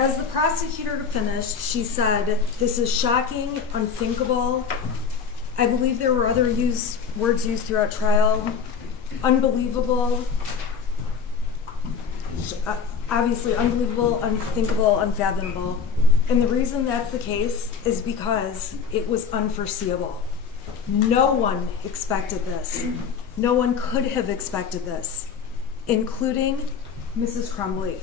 As the prosecutor finished, she said, "This is shocking, unthinkable." I believe there were other words used throughout trial. Unbelievable. Obviously, unbelievable, unthinkable, unfathomable. And the reason that's the case is because it was unforeseeable. No one expected this. No one could have expected this, including Mrs. Crumbley.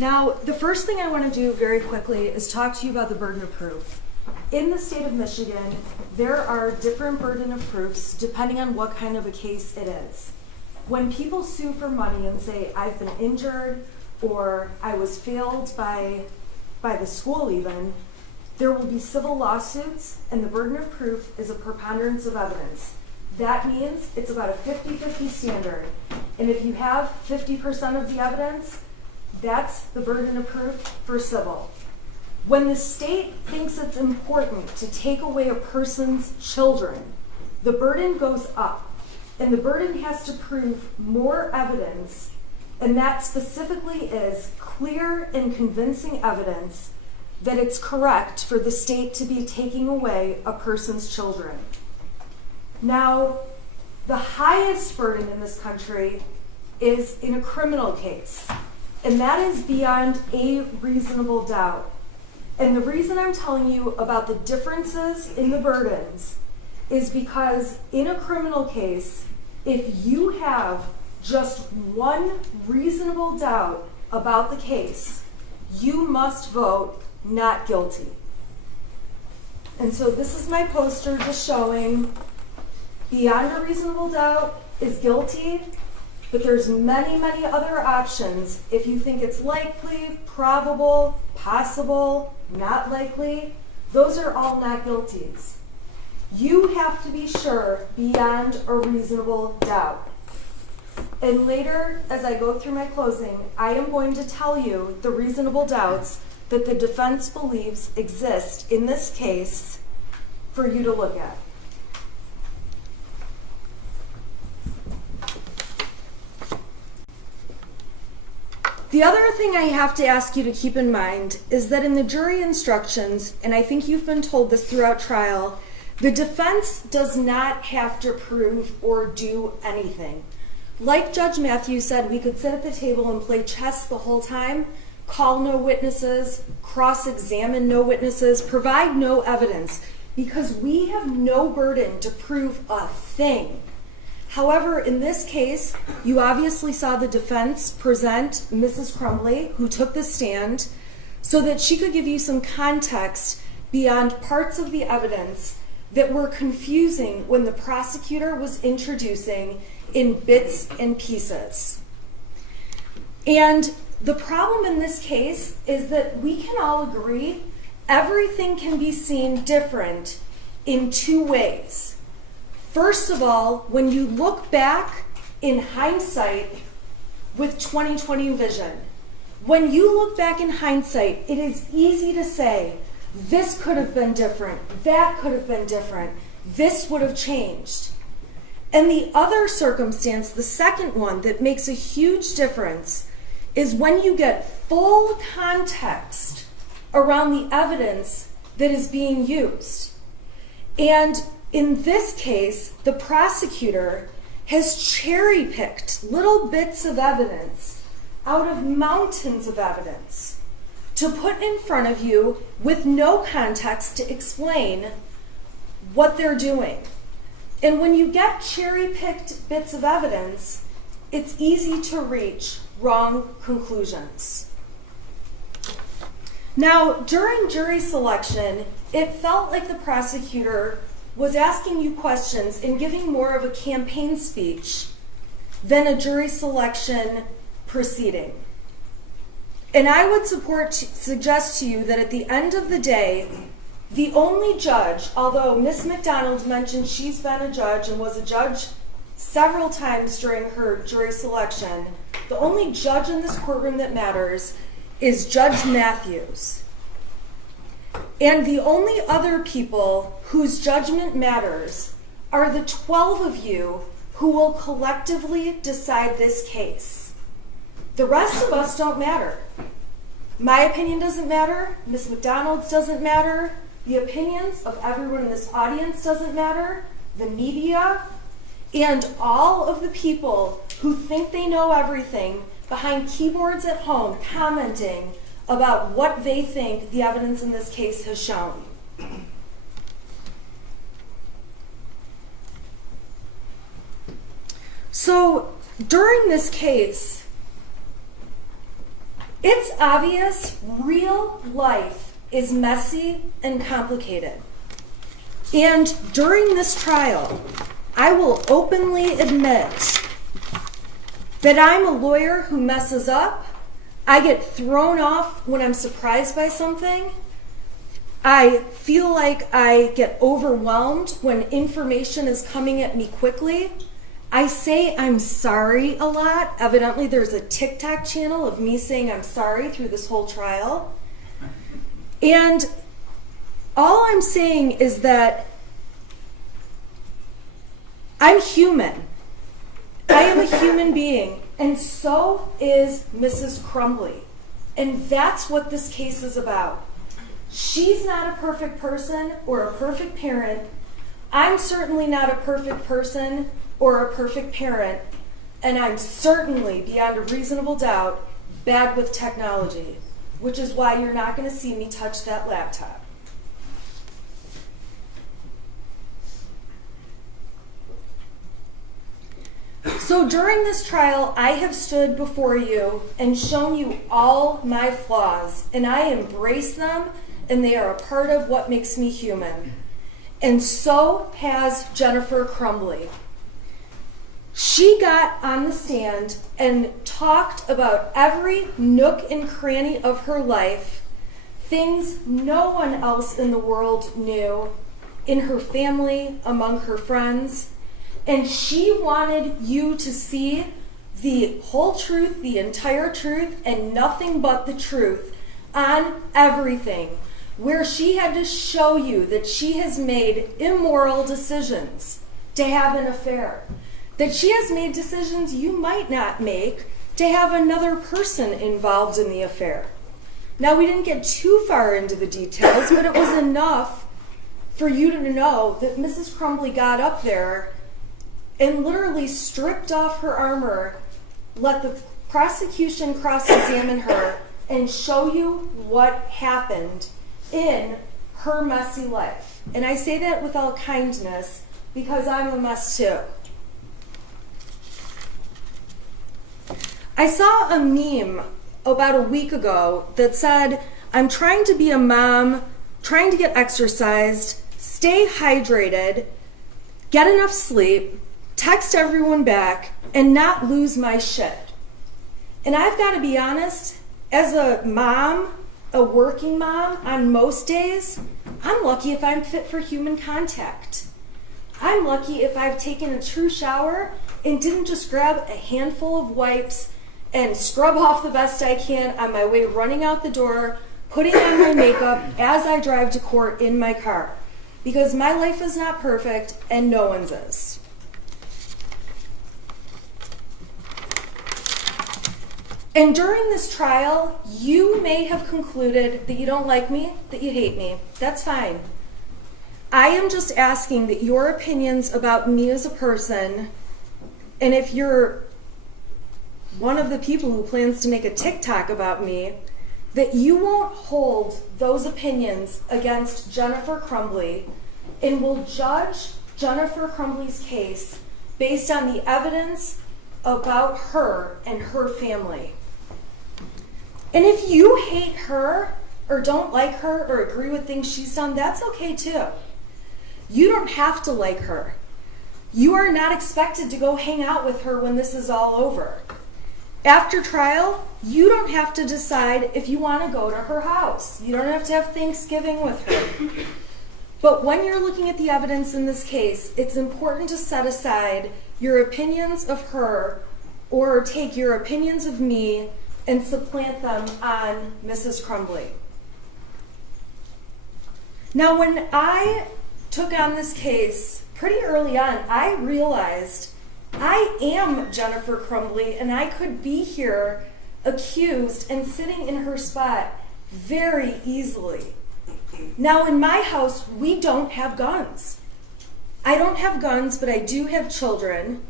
Now, the first thing I want to do very quickly is talk to you about the burden of proof. In the state of Michigan, there are different burden of proofs depending on what kind of a case it is. When people sue for money and say, "I've been injured," or "I was failed by the school even," there will be civil lawsuits, and the burden of proof is a preponderance of evidence. That means it's about a 50-50 standard. And if you have 50% of the evidence, that's the burden of proof for civil. When the state thinks it's important to take away a person's children, the burden goes up. And the burden has to prove more evidence, and that specifically is clear and convincing evidence that it's correct for the state to be taking away a person's children. Now, the highest burden in this country is in a criminal case, and that is beyond a reasonable doubt. And the reason I'm telling you about the differences in the burdens is because in a criminal case, if you have just one reasonable doubt about the case, you must vote not guilty. And so this is my poster just showing beyond a reasonable doubt is guilty, but there's many, many other options. If you think it's likely, probable, possible, not likely, those are all not guilties. You have to be sure beyond a reasonable doubt. And later, as I go through my closing, I am going to tell you the reasonable doubts that the defense believes exist in this case for you to look at. The other thing I have to ask you to keep in mind is that in the jury instructions, and I think you've been told this throughout trial, the defense does not have to prove or do anything. Like Judge Matthews said, we could sit at the table and play chess the whole time, call no witnesses, cross-examine no witnesses, provide no evidence, because we have no burden to prove a thing. However, in this case, you obviously saw the defense present Mrs. Crumbley, who took the stand, so that she could give you some context beyond parts of the evidence that were confusing when the prosecutor was introducing in bits and pieces. And the problem in this case is that we can all agree everything can be seen different in two ways. First of all, when you look back in hindsight with 20/20 vision, when you look back in hindsight, it is easy to say, this could have been different, that could have been different, this would have changed. And the other circumstance, the second one that makes a huge difference, is when you get full context around the evidence that is being used. And in this case, the prosecutor has cherry-picked little bits of evidence out of mountains of evidence to put in front of you with no context to explain what they're doing. And when you get cherry-picked bits of evidence, it's easy to reach wrong conclusions. Now, during jury selection, it felt like the prosecutor was asking you questions and giving more of a campaign speech than a jury selection proceeding. And I would suggest to you that at the end of the day, the only judge, although Miss McDonald mentioned she's been a judge and was a judge several times during her jury selection, the only judge in this courtroom that matters is Judge Matthews. And the only other people whose judgment matters are the 12 of you who will collectively decide this case. The rest of us don't matter. My opinion doesn't matter. Ms. McDonald's doesn't matter. The opinions of everyone in this audience doesn't matter. The media and all of the people who think they know everything behind keyboards at home commenting about what they think the evidence in this case has shown. So during this case, it's obvious real life is messy and complicated. And during this trial, I will openly admit that I'm a lawyer who messes up. I get thrown off when I'm surprised by something. I feel like I get overwhelmed when information is coming at me quickly. I say I'm sorry a lot. Evidently, there's a TikTok channel of me saying I'm sorry through this whole trial. And all I'm saying is that I'm human. I am a human being, and so is Mrs. Crumbley. And that's what this case is about. She's not a perfect person or a perfect parent. I'm certainly not a perfect person or a perfect parent, and I'm certainly, beyond a reasonable doubt, bad with technology, which is why you're not going to see me touch that laptop. So during this trial, I have stood before you and shown you all my flaws, and I embrace them, and they are a part of what makes me human. And so has Jennifer Crumbley. She got on the stand and talked about every nook and cranny of her life, things no one else in the world knew, in her family, among her friends. And she wanted you to see the whole truth, the entire truth, and nothing but the truth on everything, where she had to show you that she has made immoral decisions to have an affair, that she has made decisions you might not make to have another person involved in the affair. Now, we didn't get too far into the details, but it was enough for you to know that Mrs. Crumbley got up there and literally stripped off her armor, let the prosecution cross-examine her, and show you what happened in her messy life. And I say that with all kindness because I'm a mess too. I saw a meme about a week ago that said, I'm trying to be a mom, trying to get exercised, stay hydrated, get enough sleep, text everyone back, and not lose my shit. And I've got to be honest, as a mom, a working mom, on most days, I'm lucky if I'm fit for human contact. I'm lucky if I've taken a true shower and didn't just grab a handful of wipes and scrub off the best I can on my way running out the door, putting on my makeup as I drive to court in my car. Because my life is not perfect and no one's is. And during this trial, you may have concluded that you don't like me, that you hate me. That's fine. I am just asking that your opinions about me as a person, and if you're one of the people who plans to make a TikTok about me, that you won't hold those opinions against Jennifer Crumbley and will judge Jennifer Crumbley's case based on the evidence about her and her family. And if you hate her or don't like her or agree with things she's done, that's okay too. You don't have to like her. You are not expected to go hang out with her when this is all over. After trial, you don't have to decide if you want to go to her house. You don't have to have Thanksgiving with her. But when you're looking at the evidence in this case, it's important to set aside your opinions of her or take your opinions of me and supplant them on Mrs. Crumbley. Now, when I took on this case pretty early on, I realized I am Jennifer Crumbley, and I could be here accused and sitting in her spot very easily. Now, in my house, we don't have guns. I don't have guns, but I do have children.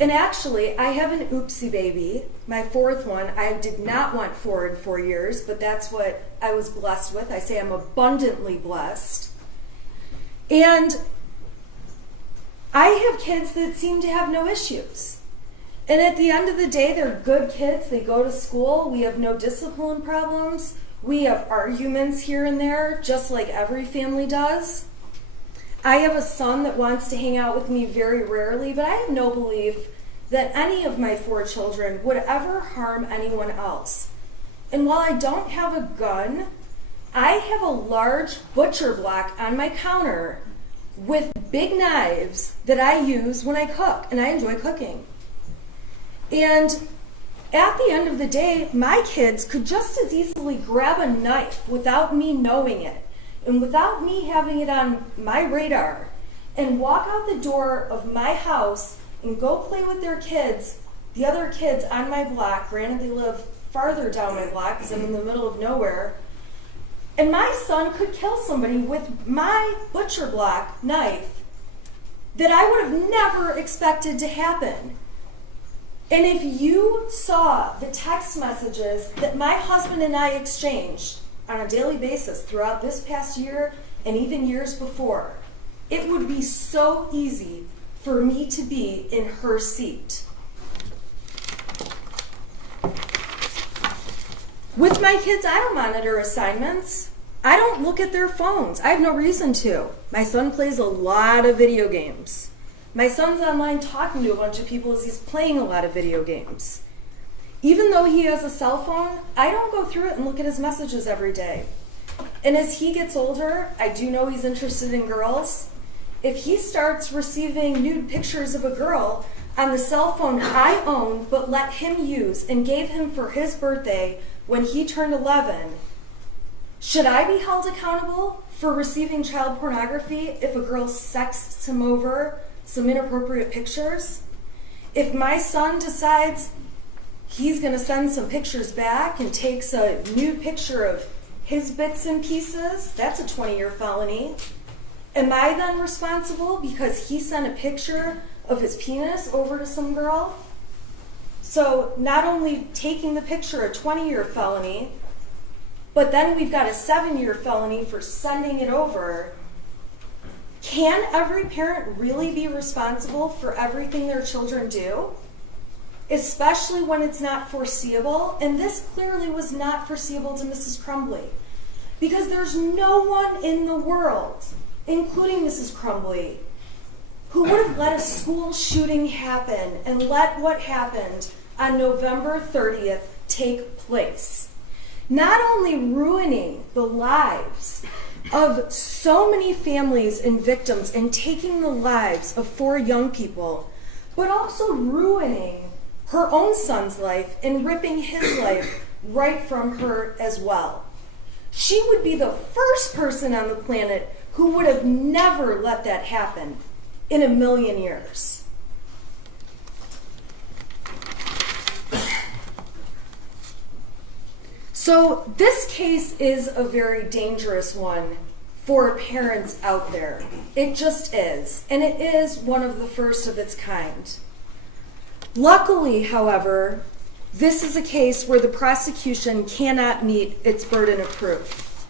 And actually, I have an oopsie baby, my fourth one. I did not want 4 in 4 years, but that's what I was blessed with. I say I'm abundantly blessed. And I have kids that seem to have no issues. And at the end of the day, they're good kids. They go to school. We have no discipline problems. We have arguments here and there, just like every family does. I have a son that wants to hang out with me very rarely, but I have no belief that any of my 4 children would ever harm anyone else. And while I don't have a gun, I have a large butcher block on my counter with big knives that I use when I cook, and I enjoy cooking. And at the end of the day, my kids could just as easily grab a knife without me knowing it and without me having it on my radar and walk out the door of my house and go play with their kids, the other kids on my block. Granted, they live farther down my block because I'm in the middle of nowhere. And my son could kill somebody with my butcher block knife that I would have never expected to happen. And if you saw the text messages that my husband and I exchanged on a daily basis throughout this past year and even years before, it would be so easy for me to be in her seat. With my kids, I don't monitor assignments. I don't look at their phones. I have no reason to. My son plays a lot of video games. My son's online talking to a bunch of people as he's playing a lot of video games. Even though he has a cell phone, I don't go through it and look at his messages every day. And as he gets older, I do know he's interested in girls. If he starts receiving nude pictures of a girl on the cell phone I own but let him use and gave him for his birthday when he turned 11, should I be held accountable for receiving child pornography if a girl sexts him over some inappropriate pictures? If my son decides he's going to send some pictures back and takes a nude picture of his bits and pieces, that's a 20-year felony. Am I then responsible because he sent a picture of his penis over to some girl? So not only taking the picture, a 20-year felony, but then we've got a 7-year felony for sending it over. Can every parent really be responsible for everything their children do? Especially when it's not foreseeable, and this clearly was not foreseeable to Mrs. Crumbley, because there's no one in the world, including Mrs. Crumbley, who would have let a school shooting happen and let what happened on November 30th take place. Not only ruining the lives of so many families and victims and taking the lives of 4 young people, but also ruining her own son's life and ripping his life right from her as well. She would be the first person on the planet who would have never let that happen in a million years. So this case is a very dangerous one for parents out there. It just is. And it is one of the first of its kind. Luckily, however, this is a case where the prosecution cannot meet its burden of proof.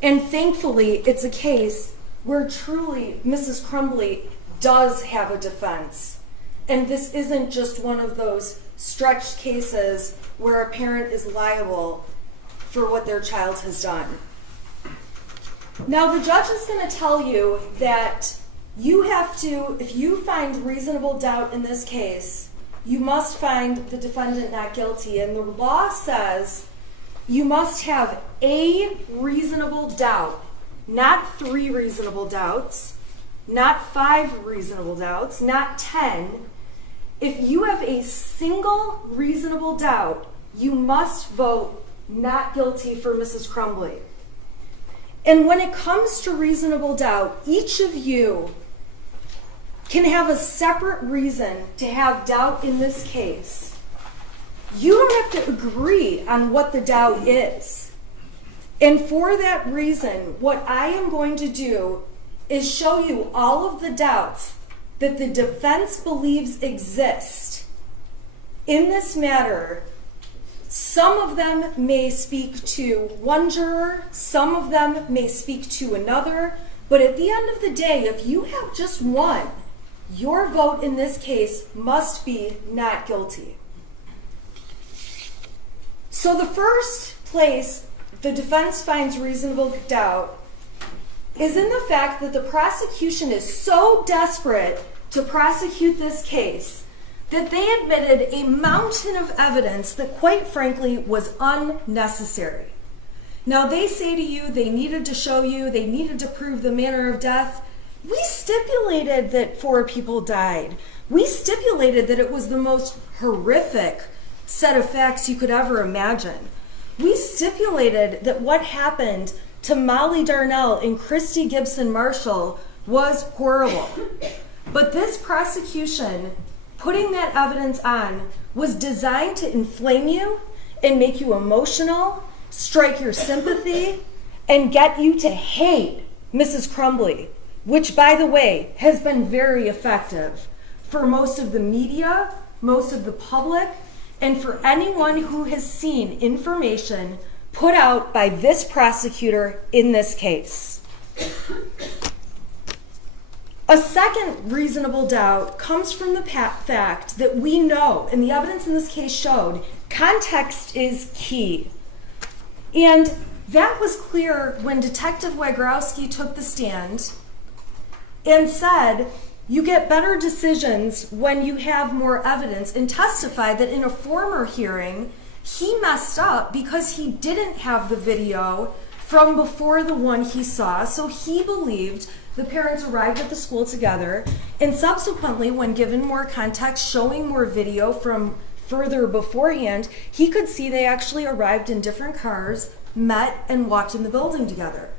And thankfully, it's a case where truly Mrs. Crumbley does have a defense. And this isn't just one of those stretched cases where a parent is liable for what their child has done. Now, the judge is going to tell you that you have to, if you find reasonable doubt in this case, you must find the defendant not guilty. And the law says you must have a reasonable doubt, not 3 reasonable doubts, not 5 reasonable doubts, not 10. If you have a single reasonable doubt, you must vote not guilty for Mrs. Crumbley. And when it comes to reasonable doubt, each of you can have a separate reason to have doubt in this case. You don't have to agree on what the doubt is. And for that reason, what I am going to do is show you all of the doubts that the defense believes exist in this matter. Some of them may speak to one juror, some of them may speak to another, but at the end of the day, if you have just one, your vote in this case must be not guilty. So the first place the defense finds reasonable doubt is in the fact that the prosecution is so desperate to prosecute this case that they admitted a mountain of evidence that, quite frankly, was unnecessary. Now, they say to you they needed to show you, they needed to prove the manner of death. We stipulated that 4 people died. We stipulated that it was the most horrific set of facts you could ever imagine. We stipulated that what happened to Molly Darnell and Christy Gibson Marshall was horrible. But this prosecution, putting that evidence on, was designed to inflame you and make you emotional, strike your sympathy, and get you to hate Mrs. Crumbley, which, by the way, has been very effective for most of the media, most of the public, and for anyone who has seen information put out by this prosecutor in this case. A second reasonable doubt comes from the fact that we know, and the evidence in this case showed, context is key. And that was clear when Detective Wagrowski took the stand and said, you get better decisions when you have more evidence, and testified that in a former hearing, he messed up because he didn't have the video from before the one he saw, so he believed the parents arrived at the school together, and subsequently, when given more context, showing more video from further beforehand, he could see they actually arrived in different cars, met, and walked in the building together.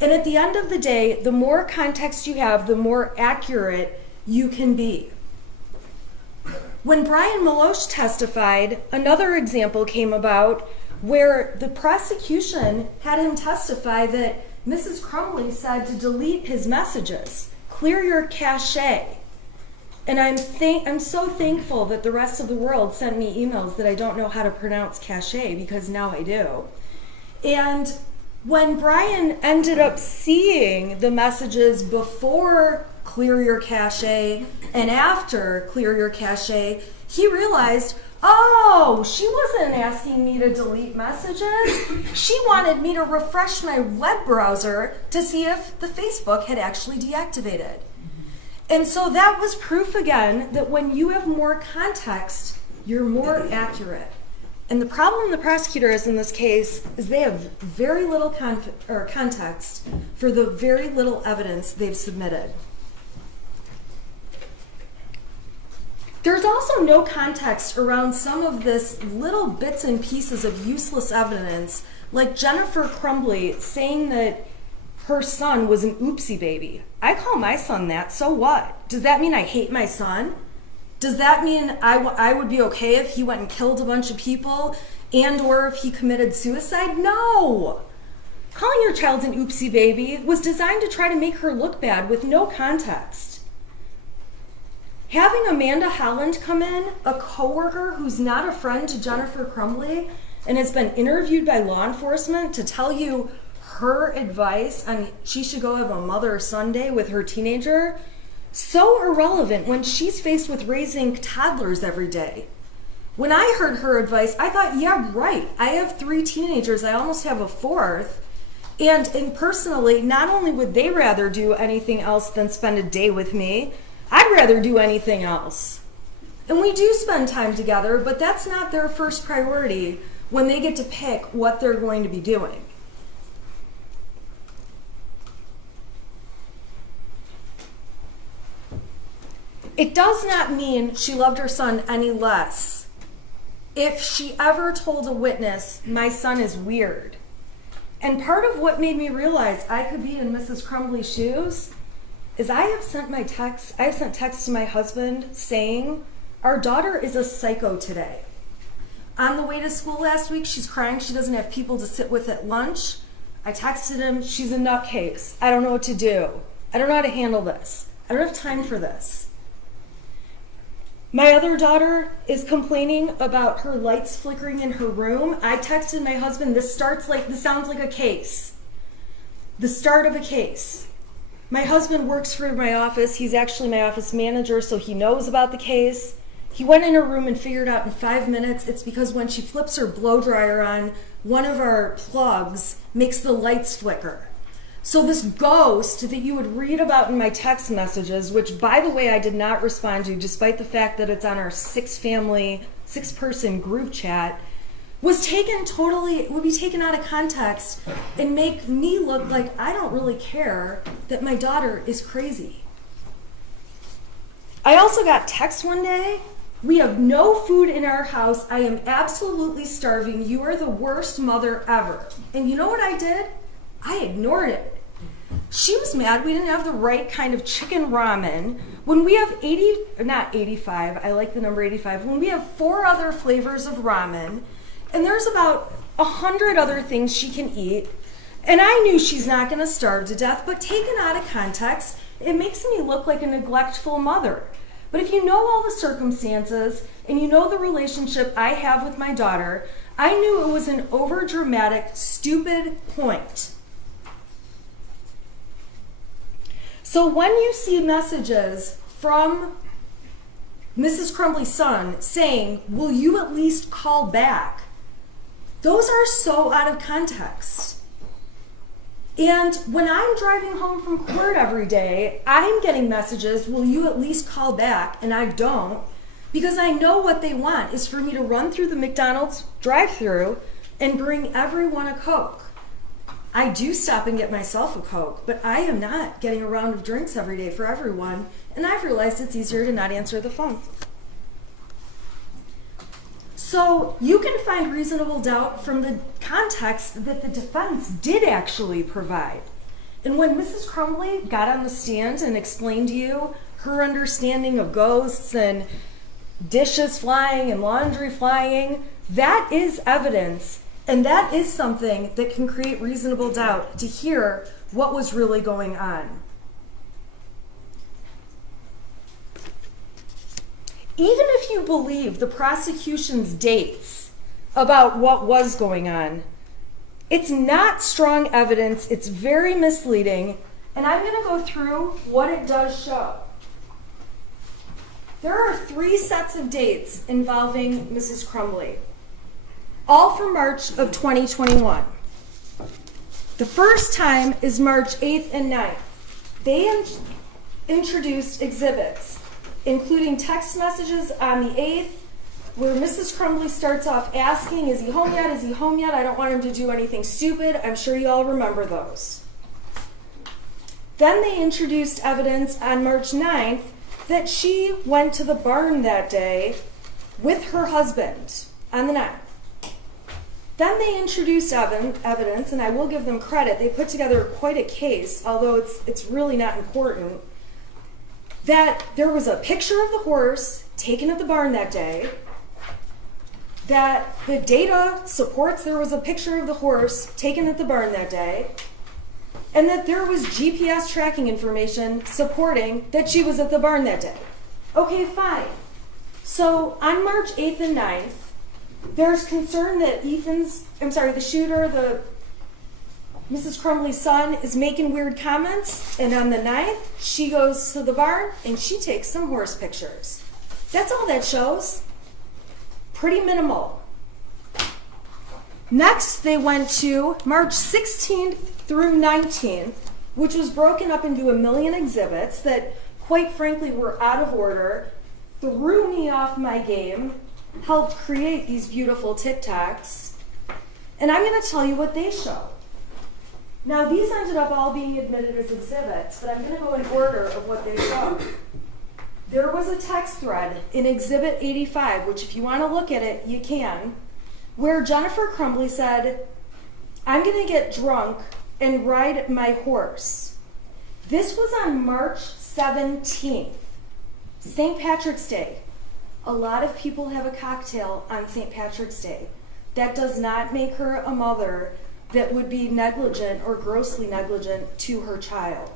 And at the end of the day, the more context you have, the more accurate you can be. When Brian Maloche testified, another example came about where the prosecution had him testify that Mrs. Crumbley said to delete his messages, clear your cache. And I'm so thankful that the rest of the world sent me emails that I don't know how to pronounce cache, because now I do. And when Brian ended up seeing the messages before clear your cache and after clear your cache, he realized, oh, she wasn't asking me to delete messages. She wanted me to refresh my web browser to see if the Facebook had actually deactivated. And so that was proof again that when you have more context, you're more accurate. And the problem the prosecutor has in this case is they have very little context for the very little evidence they've submitted. There's also no context around some of this little bits and pieces of useless evidence, like Jennifer Crumbley saying that her son was an oopsie baby. I call my son that, so what? Does that mean I hate my son? Does that mean I would be okay if he went and killed a bunch of people and or if he committed suicide? No! Calling your child an oopsie baby was designed to try to make her look bad with no context. Having Amanda Holland come in, a coworker who's not a friend to Jennifer Crumbley and has been interviewed by law enforcement to tell you her advice on she should go have a mother-son day with her teenager, so irrelevant when she's faced with raising toddlers every day. When I heard her advice, I thought, yeah, right. I have 3 teenagers. I almost have a 4th. And personally, not only would they rather do anything else than spend a day with me, I'd rather do anything else. And we do spend time together, but that's not their first priority when they get to pick what they're going to be doing. It does not mean she loved her son any less if she ever told a witness, my son is weird. And part of what made me realize I could be in Mrs. Crumbley's shoes is I have sent texts to my husband saying, our daughter is a psycho today. On the way to school last week, she's crying. She doesn't have people to sit with at lunch. I texted him, she's a nutcase. I don't know what to do. I don't know how to handle this. I don't have time for this. My other daughter is complaining about her lights flickering in her room. I texted my husband, this sounds like a case. The start of a case. My husband works for my office. He's actually my office manager, so he knows about the case. He went in her room and figured out in 5 minutes it's because when she flips her blow dryer on, one of our plugs makes the lights flicker. So this ghost that you would read about in my text messages, which by the way I did not respond to despite the fact that it's on our 6-person group chat, would be taken out of context and make me look like I don't really care that my daughter is crazy. I also got text one day, we have no food in our house, I am absolutely starving, you are the worst mother ever. And you know what I did? I ignored it. She was mad we didn't have the right kind of chicken ramen. When we have 85, I like the number 85, when we have 4 other flavors of ramen, and there's about 100 other things she can eat, and I knew she's not gonna starve to death, but taken out of context, it makes me look like a neglectful mother. But if you know all the circumstances, and you know the relationship I have with my daughter, I knew it was an overdramatic, stupid point. So when you see messages from Mrs. Crumbley's son saying, will you at least call back? Those are so out of context. And when I'm driving home from court every day, I'm getting messages, will you at least call back? And I don't, because I know what they want is for me to run through the McDonald's drive-thru and bring everyone a Coke. I do stop and get myself a Coke, but I am not getting a round of drinks every day for everyone, and I've realized it's easier to not answer the phone. So you can find reasonable doubt from the context that the defense did actually provide. And when Mrs. Crumbley got on the stand and explained to you her understanding of ghosts and dishes flying and laundry flying, that is evidence, and that is something that can create reasonable doubt to hear what was really going on. Even if you believe the prosecution's dates about what was going on, it's not strong evidence, it's very misleading, and I'm going to go through what it does show. There are 3 sets of dates involving Mrs. Crumbley, all from March of 2021. The first time is March 8th and 9th. They introduced exhibits, including text messages on the 8th, where Mrs. Crumbley starts off asking, is he home yet? Is he home yet? I don't want him to do anything stupid. I'm sure you all remember those. Then they introduced evidence on March 9th that she went to the barn that day with her husband on the 9th. Then they introduced evidence, and I will give them credit, they put together quite a case, although it's really not important, that there was a picture of the horse taken at the barn that day, that the data supports there was a picture of the horse taken at the barn that day, and that there was GPS tracking information supporting that she was at the barn that day. Okay, fine. So on March 8th and 9th, there's concern that the shooter, Mrs. Crumbley's son, is making weird comments, and on the 9th, she goes to the barn and she takes some horse pictures. That's all that shows. Pretty minimal. Next, they went to March 16th through 19th, which was broken up into a million exhibits that, quite frankly, were out of order, threw me off my game, helped create these beautiful TikToks, and I'm going to tell you what they show. Now, these ended up all being admitted as exhibits, but I'm going to go in order of what they show. There was a text thread in Exhibit 85, which if you want to look at it, you can, where Jennifer Crumbley said, I'm going to get drunk and ride my horse. This was on March 17th, St. Patrick's Day. A lot of people have a cocktail on St. Patrick's Day. That does not make her a mother that would be negligent or grossly negligent to her child.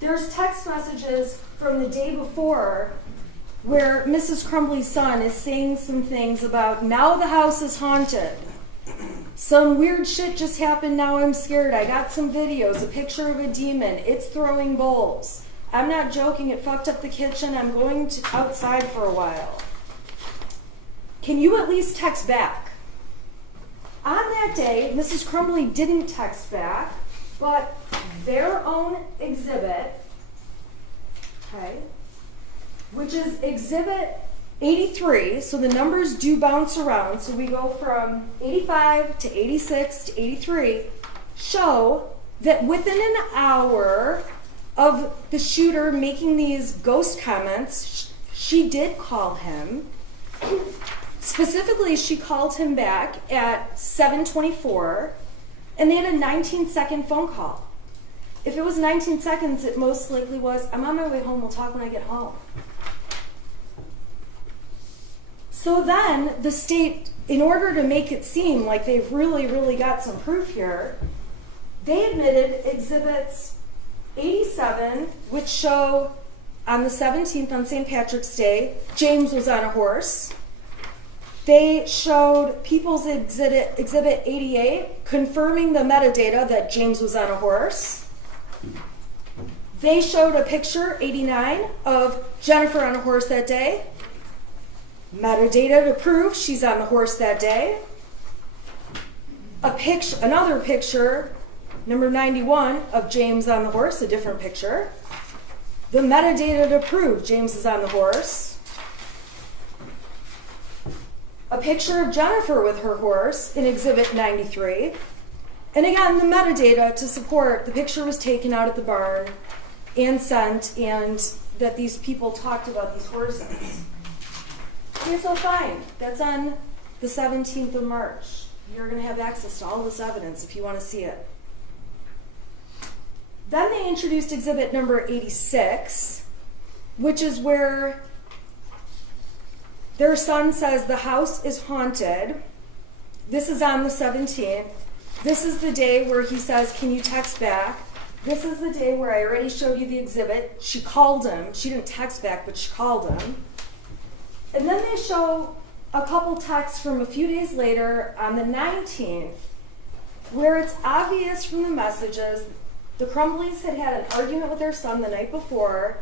There's text messages from the day before where Mrs. Crumbley's son is saying some things about, now the house is haunted. Some weird shit just happened, now I'm scared. I got some videos, a picture of a demon. It's throwing bowls. I'm not joking, it fucked up the kitchen. I'm going outside for a while. Can you at least text back? On that day, Mrs. Crumbley didn't text back, but their own exhibit, okay, which is exhibit 83, so the numbers do bounce around, so we go from 85 to 86 to 83, show that within an hour of the shooter making these ghost comments, she did call him. Specifically, she called him back at 7:24, and they had a 19-second phone call. If it was 19 seconds, it most likely was, I'm on my way home, we'll talk when I get home. So then the state, in order to make it seem like they've really, really got some proof here, they admitted exhibits 87, which show on the 17th, on St. Patrick's Day, James was on a horse. They showed People's Exhibit 88, confirming the metadata that James was on a horse. They showed a picture, 89, of Jennifer on a horse that day. Metadata to prove she's on the horse that day. Another picture, number 91, of James on the horse, a different picture. The metadata to prove James is on the horse. A picture of Jennifer with her horse in Exhibit 93. And again, the metadata to support the picture was taken out at the barn and sent, and that these people talked about these horses. Okay, so fine. That's on the 17th of March. You're going to have access to all this evidence if you want to see it. Then they introduced exhibit number 86, which is where their son says the house is haunted. This is on the 17th. This is the day where he says, can you text back? This is the day where I already showed you the exhibit. She called him. She didn't text back, but she called him. And then they show a couple texts from a few days later on the 19th, where it's obvious from the messages the Crumbleys had had an argument with their son the night before.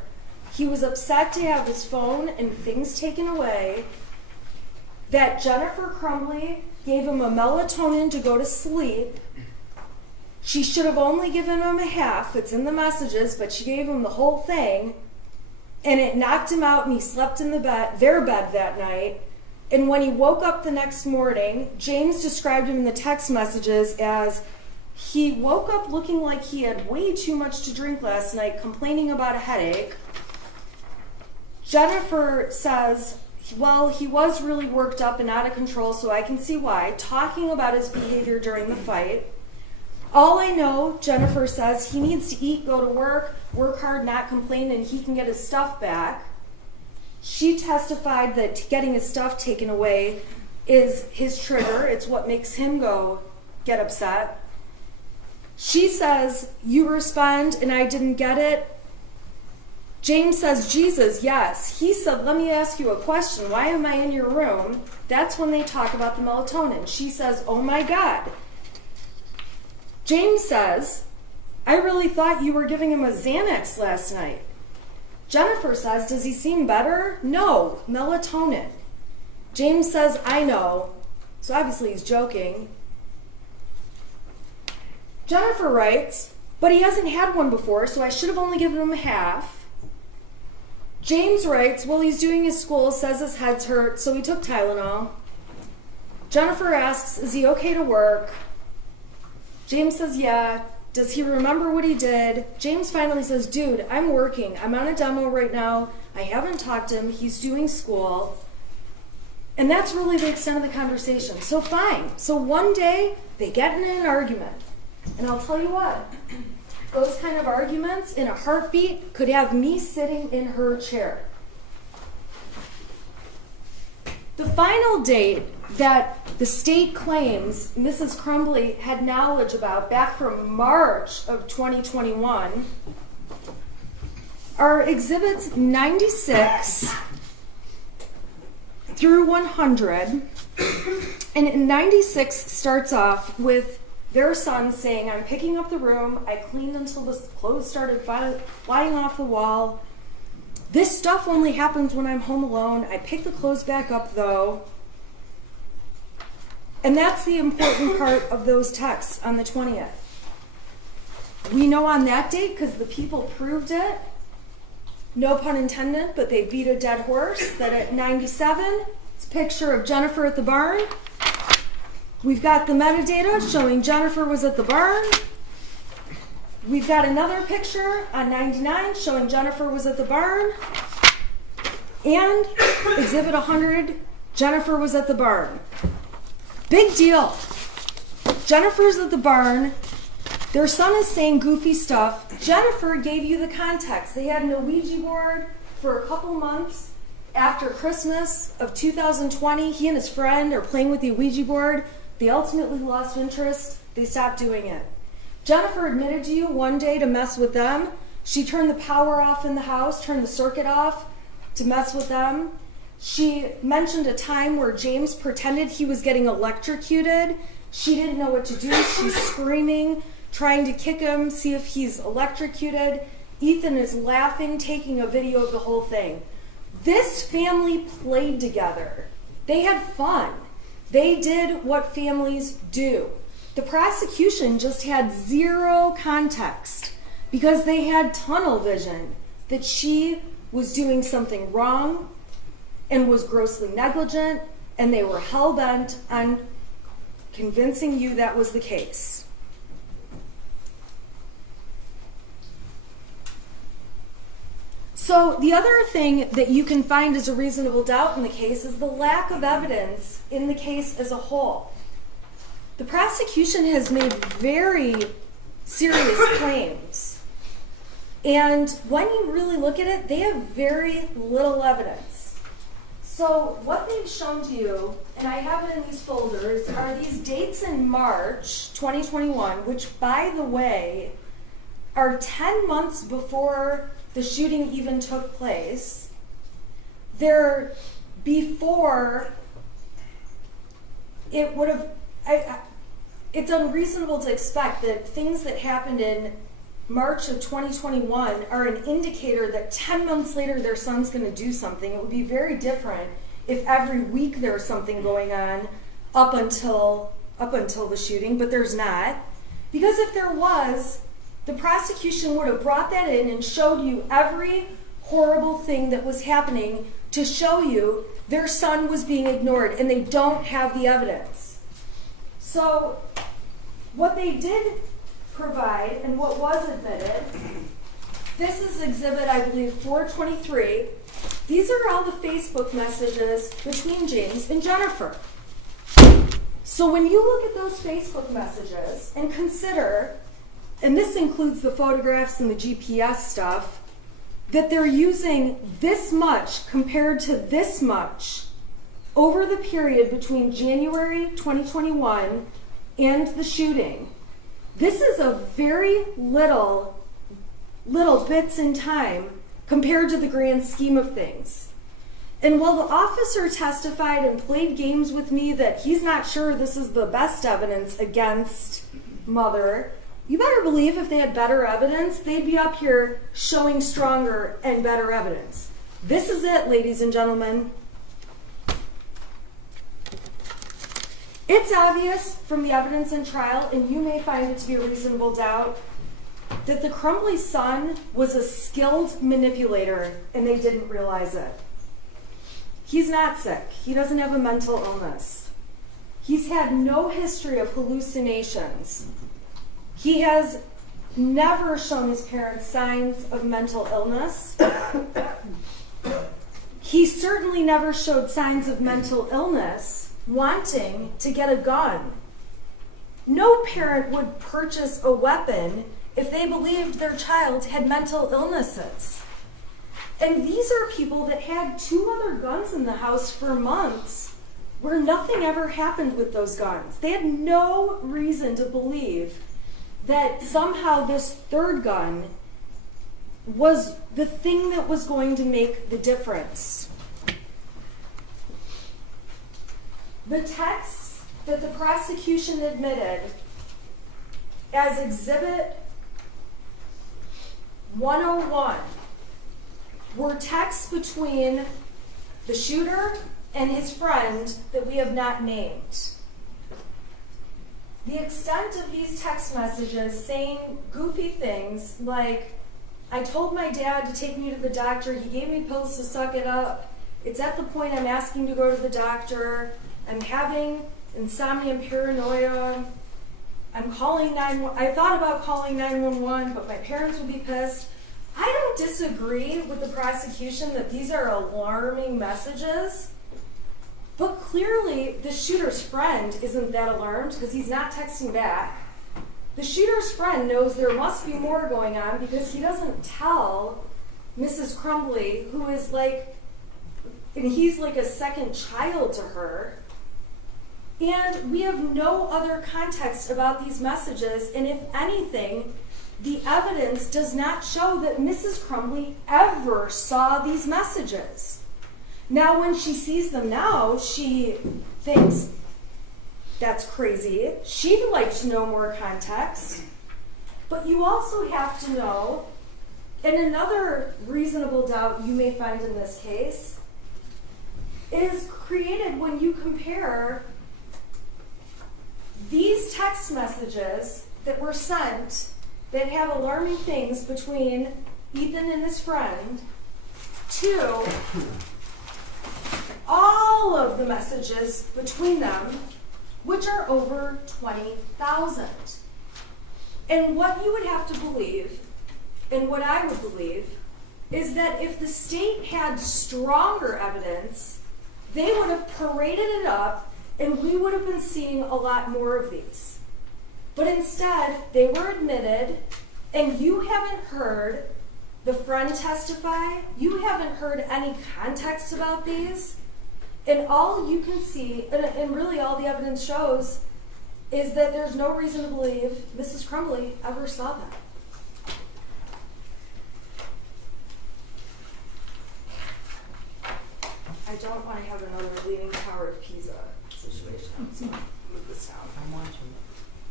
He was upset to have his phone and things taken away, that Jennifer Crumbley gave him a melatonin to go to sleep. She should have only given him a half, it's in the messages, but she gave him the whole thing, and it knocked him out, and he slept in their bed that night. And when he woke up the next morning, James described him in the text messages as he woke up looking like he had way too much to drink last night, complaining about a headache. Jennifer says, well, he was really worked up and out of control, so I can see why, talking about his behavior during the fight. All I know, Jennifer says, he needs to eat, go to work hard, not complain, and he can get his stuff back. She testified that getting his stuff taken away is his trigger. It's what makes him get upset. She says, you respond and I didn't get it. James says, Jesus, yes. He said, let me ask you a question. Why am I in your room? That's when they talk about the melatonin. She says, oh my God. James says, I really thought you were giving him a Xanax last night. Jennifer says, does he seem better? No, melatonin. James says, I know. So obviously he's joking. Jennifer writes, but he hasn't had one before, so I should have only given him a half. James writes, well, he's doing his school, says his head's hurt, so he took Tylenol. Jennifer asks, is he okay to work? James says, yeah. Does he remember what he did? James finally says, dude, I'm working. I'm on a demo right now. I haven't talked to him. He's doing school. And that's really the extent of the conversation. So fine. So one day, they get in an argument. And I'll tell you what, those kind of arguments in a heartbeat could have me sitting in her chair. final date that the state claims Mrs. Crumbley had knowledge about back from March of 2021 are exhibits 96 through 100. And 96 starts off with their son saying, I'm picking up the room, I cleaned until the clothes started flying off the wall. This stuff only happens when I'm home alone. I pick the clothes back up though. And that's the important part of those texts on the 20th. We know on that date, because the people proved it, no pun intended, but they beat a dead horse, that at 97, it's a picture of Jennifer at the barn. We've got the metadata showing Jennifer was at the barn. We've got another picture on 99 showing Jennifer was at the barn. And exhibit 100, Jennifer was at the barn. Big deal. Jennifer's at the barn. Their son is saying goofy stuff. Jennifer gave you the context. They had an Ouija board for a couple months after Christmas of 2020. He and his friend are playing with the Ouija board. They ultimately lost interest. They stopped doing it. Jennifer admitted to you one day to mess with them. She turned the power off in the house, turned the circuit off to mess with them. She mentioned a time where James pretended he was getting electrocuted. She didn't know what to do. She's screaming, trying to kick him, see if he's electrocuted. Ethan is laughing, taking a video of the whole thing. This family played together. They had fun. They did what families do. The prosecution just had zero context because they had tunnel vision that she was doing something wrong and was grossly negligent, and they were hell-bent on convincing you that was the case. So the other thing that you can find as a reasonable doubt in the case is the lack of evidence in the case as a whole. The prosecution has made very serious claims. And when you really look at it, they have very little evidence. So what they've shown to you, and I have it in these folders, are these dates in March 2021, which, by the way, are 10 months before the shooting even took place. They're before it would have, it's unreasonable to expect that things that happened in March of 2021 are an indicator that 10 months later their son's going to do something. It would be very different if every week there's something going on up until the shooting, but there's not. Because if there was, the prosecution would have brought that in and showed you every horrible thing that was happening to show you their son was being ignored, and they don't have the evidence. So what they did provide and what was admitted, this is exhibit, I believe, 423. These are all the Facebook messages between James and Jennifer. So when you look at those Facebook messages and consider, and this includes the photographs and the GPS stuff, that they're using this much compared to this much over the period between January 2021 and the shooting. This is a very little bits in time compared to the grand scheme of things. And while the officer testified and played games with me that he's not sure this is the best evidence against Mother, you better believe if they had better evidence, they'd be up here showing stronger and better evidence. This is it, ladies and gentlemen. It's obvious from the evidence in trial, and you may find it to be a reasonable doubt, that the Crumbley son was a skilled manipulator, and they didn't realize it. He's not sick. He doesn't have a mental illness. He's had no history of hallucinations. He has never shown his parents signs of mental illness. He certainly never showed signs of mental illness wanting to get a gun. No parent would purchase a weapon if they believed their child had mental illnesses. And these are people that had 2 other guns in the house for months where nothing ever happened with those guns. They had no reason to believe that somehow this third gun was the thing that was going to make the difference. The texts that the prosecution admitted as Exhibit 101 were texts between the shooter and his friend that we have not named. The extent of these text messages saying goofy things like, I told my dad to take me to the doctor, he gave me pills to suck it up, it's at the point I'm asking to go to the doctor, I'm having insomnia and paranoia, I'm calling 911, I thought about calling 911, but my parents would be pissed. I don't disagree with the prosecution that these are alarming messages, but clearly the shooter's friend isn't that alarmed because he's not texting back. The shooter's friend knows there must be more going on because he doesn't tell Mrs. Crumbley, who is like, and he's like a second child to her. And we have no other context about these messages, and if anything, the evidence does not show that Mrs. Crumbley ever saw these messages. Now, when she sees them now, she thinks, that's crazy. She'd like to know more context. But you also have to know, and another reasonable doubt you may find in this case, is created when you compare these text messages that were sent that have alarming things between Ethan and his friend to all of the messages between them, which are over 20,000. And what you would have to believe, and what I would believe, is that if the state had stronger evidence, they would have paraded it up and we would have been seeing a lot more of these. But instead, they were admitted, and you haven't heard the friend testify, you haven't heard any context about these, and all you can see, and really all the evidence shows, is that there's no reason to believe Mrs. Crumbley ever saw them. I don't want to have another Leaning Tower of Pisa situation, so I'll move this down. I'm watching.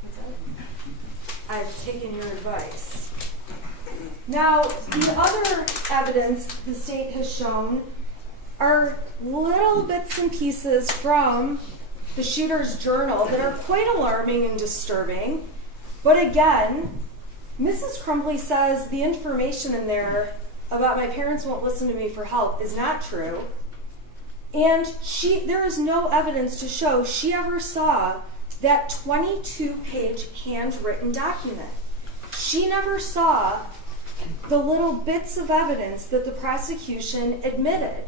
What's that? I've taken your advice. Now, the other evidence the state has shown are little bits and pieces from the shooter's journal that are quite alarming and disturbing. But again, Mrs. Crumbley says the information in there about my parents won't listen to me for help is not true. And there is no evidence to show she ever saw that 22-page handwritten document. She never saw the little bits of evidence that the prosecution admitted.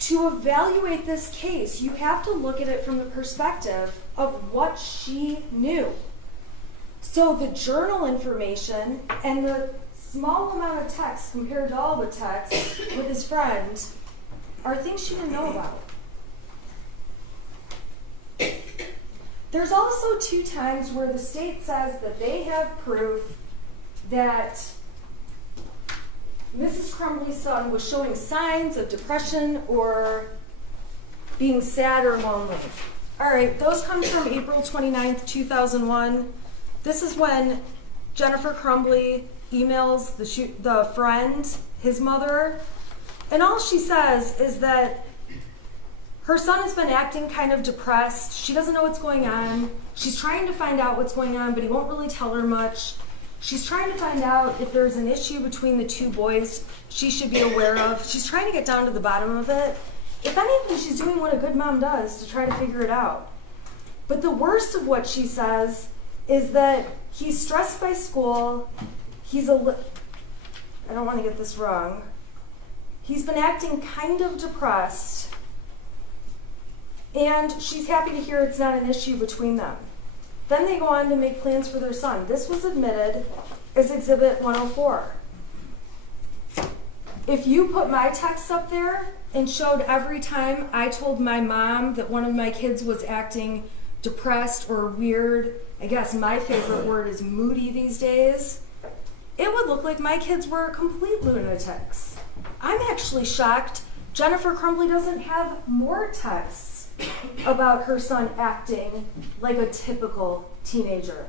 To evaluate this case, you have to look at it from the perspective of what she knew. So the journal information and the small amount of text compared to all the text with his friend are things she didn't know about. There's also 2 times where the state says that they have proof that Mrs. Crumbley's son was showing signs of depression or being sad or lonely. All right, those come from April 29th, 2001. This is when Jennifer Crumbley emails the friend, his mother, and all she says is that her son has been acting kind of depressed. She doesn't know what's going on. She's trying to find out what's going on, but he won't really tell her much. She's trying to find out if there's an issue between the 2 boys she should be aware of. She's trying to get down to the bottom of it. If anything, she's doing what a good mom does to try to figure it out. But the worst of what she says is that he's stressed by school. I don't want to get this wrong. He's been acting kind of depressed. And she's happy to hear it's not an issue between them. Then they go on to make plans for their son. This was admitted as Exhibit 104. If you put my texts up there and showed every time I told my mom that one of my kids was acting depressed or weird, I guess my favorite word is moody these days, it would look like my kids were complete lunatics. I'm actually shocked Jennifer Crumbley doesn't have more texts about her son acting like a typical teenager.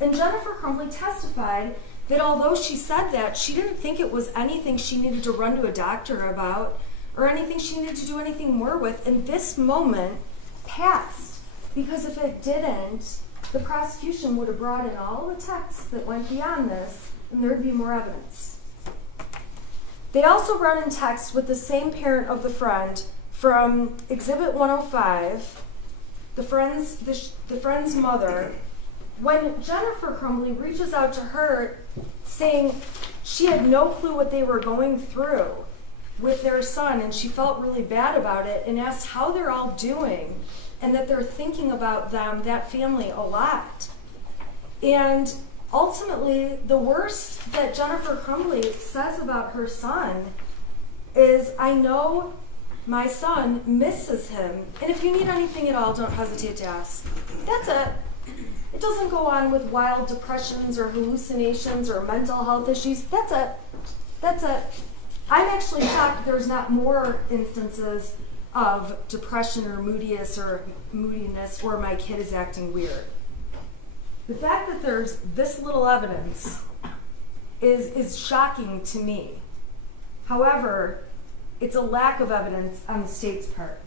And Jennifer Crumbley testified that although she said that, she didn't think it was anything she needed to run to a doctor about or anything she needed to do anything more with. And this moment passed, because if it didn't, the prosecution would have brought in all the texts that went beyond this, and there would be more evidence. They also run in text with the same parent of the friend from Exhibit 105, the friend's mother, when Jennifer Crumbley reaches out to her saying she had no clue what they were going through with their son, and she felt really bad about it, and asked how they're all doing and that they're thinking about them, that family, a lot. And ultimately, the worst that Jennifer Crumbley says about her son is, I know my son misses him, and if you need anything at all, don't hesitate to ask. That's it. It doesn't go on with wild depressions or hallucinations or mental health issues. That's it. That's it. I'm actually shocked there's not more instances of depression or moodiness or my kid is acting weird. The fact that there's this little evidence is shocking to me. However, it's a lack of evidence on the state's part.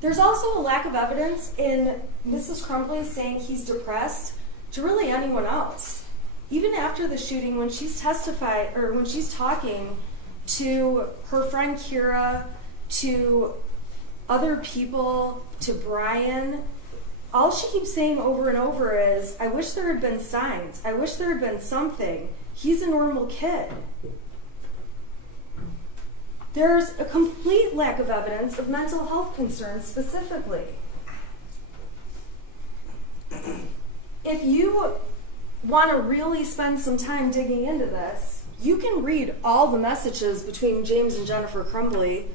There's also a lack of evidence in Mrs. Crumbley saying he's depressed to really anyone else. Even after the shooting, when she's talking to her friend Kira, to other people, to Brian, all she keeps saying over and over is, I wish there had been signs. I wish there had been something. He's a normal kid. There's a complete lack of evidence of mental health concerns specifically. If you want to really spend some time digging into this, you can read all the messages between James and Jennifer Crumbley,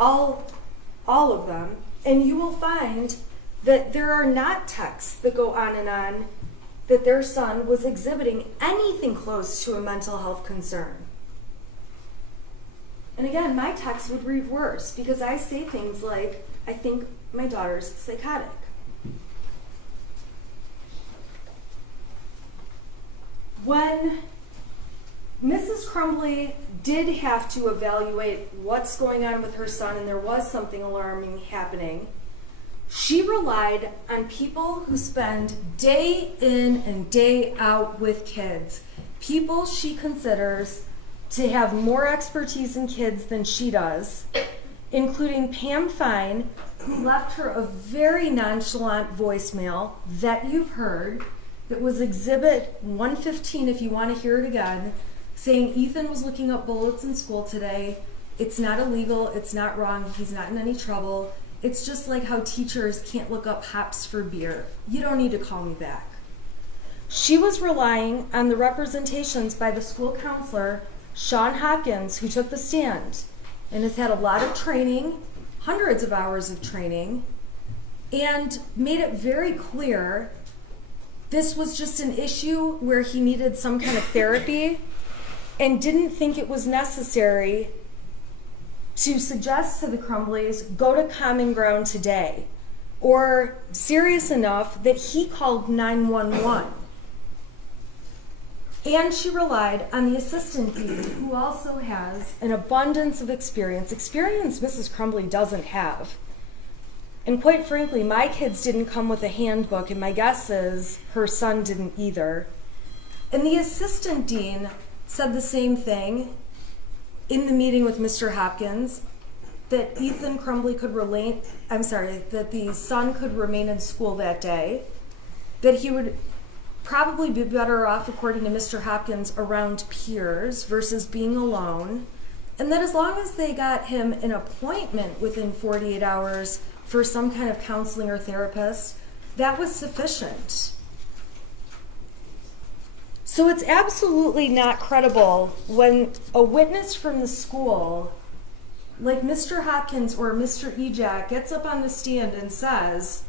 all of them, and you will find that there are not texts that go on and on that their son was exhibiting anything close to a mental health concern. And again, my text would read worse because I say things like, I think my daughter's psychotic. When Mrs. Crumbley did have to evaluate what's going on with her son and there was something alarming happening, she relied on people who spend day in and day out with kids, people she considers to have more expertise in kids than she does, including Pam Fine, who left her a very nonchalant voicemail that you've heard, that was Exhibit 115 if you want to hear it again, saying Ethan was looking up bullets in school today. It's not illegal, it's not wrong, he's not in any trouble. It's just like how teachers can't look up hops for beer. You don't need to call me back. She was relying on the representations by the school counselor, Sean Hopkins, who took the stand and has had a lot of training, hundreds of hours of training, and made it very clear this was just an issue where he needed some kind of therapy and didn't think it was necessary to suggest to the Crumbleys, go to Common Ground today, or serious enough that he called 911. And she relied on the assistant dean, who also has an abundance of experience Mrs. Crumbley doesn't have. And quite frankly, my kids didn't come with a handbook, and my guess is her son didn't either. And the assistant dean said the same thing in the meeting with Mr. Hopkins, that Ethan Crumbley that the son could remain in school that day, that he would probably be better off, according to Mr. Hopkins, around peers versus being alone, and that as long as they got him an appointment within 48 hours for some kind of counseling or therapist, that was sufficient. So it's absolutely not credible when a witness from the school, like Mr. Hopkins or Mr. Ejak, gets up on the stand and says,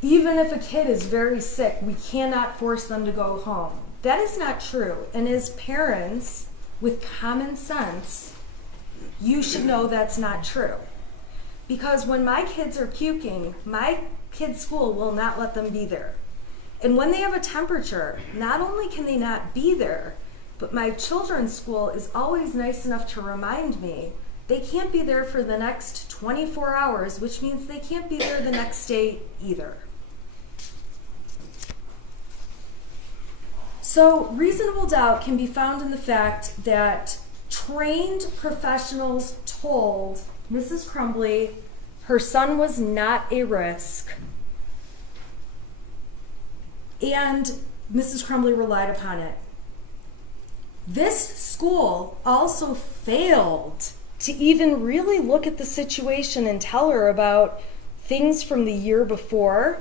even if a kid is very sick, we cannot force them to go home. That is not true. And as parents with common sense, you should know that's not true. Because when my kids are puking, my kids' school will not let them be there. And when they have a temperature, not only can they not be there, but my children's school is always nice enough to remind me they can't be there for the next 24 hours, which means they can't be there the next day either. So reasonable doubt can be found in the fact that trained professionals told Mrs. Crumbley her son was not a risk, and Mrs. Crumbley relied upon it. This school also failed to even really look at the situation and tell her about things from the year before.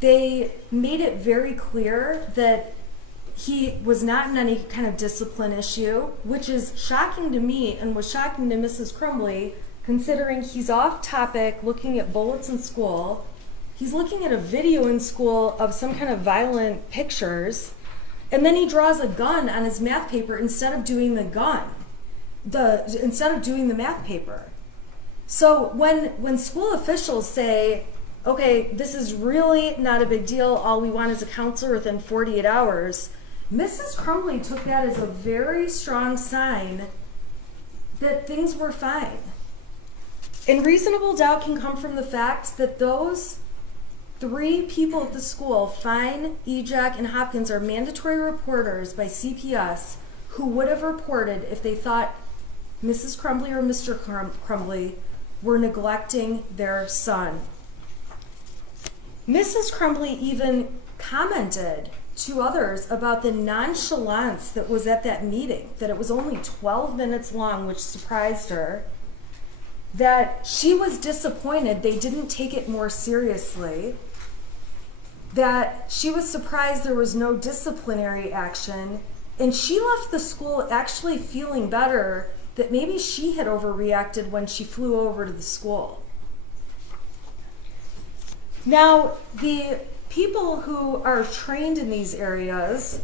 They made it very clear that he was not in any kind of discipline issue, which is shocking to me and was shocking to Mrs. Crumbley, considering he's off topic looking at bullets in school. He's looking at a video in school of some kind of violent pictures, and then he draws a gun on his math paper instead of doing the math paper. So when school officials say, okay, this is really not a big deal, all we want is a counselor within 48 hours, Mrs. Crumbley took that as a very strong sign that things were fine. And reasonable doubt can come from the fact that those 3 people at the school, Fine, Ejak, and Hopkins, are mandatory reporters by CPS who would have reported if they thought Mrs. Crumbley or Mr. Crumbley were neglecting their son. Mrs. Crumbley even commented to others about the nonchalance that was at that meeting, that it was only 12 minutes long, which surprised her, that she was disappointed they didn't take it more seriously, that she was surprised there was no disciplinary action, and she left the school actually feeling better that maybe she had overreacted when she flew over to the school. Now, the people who are trained in these areas,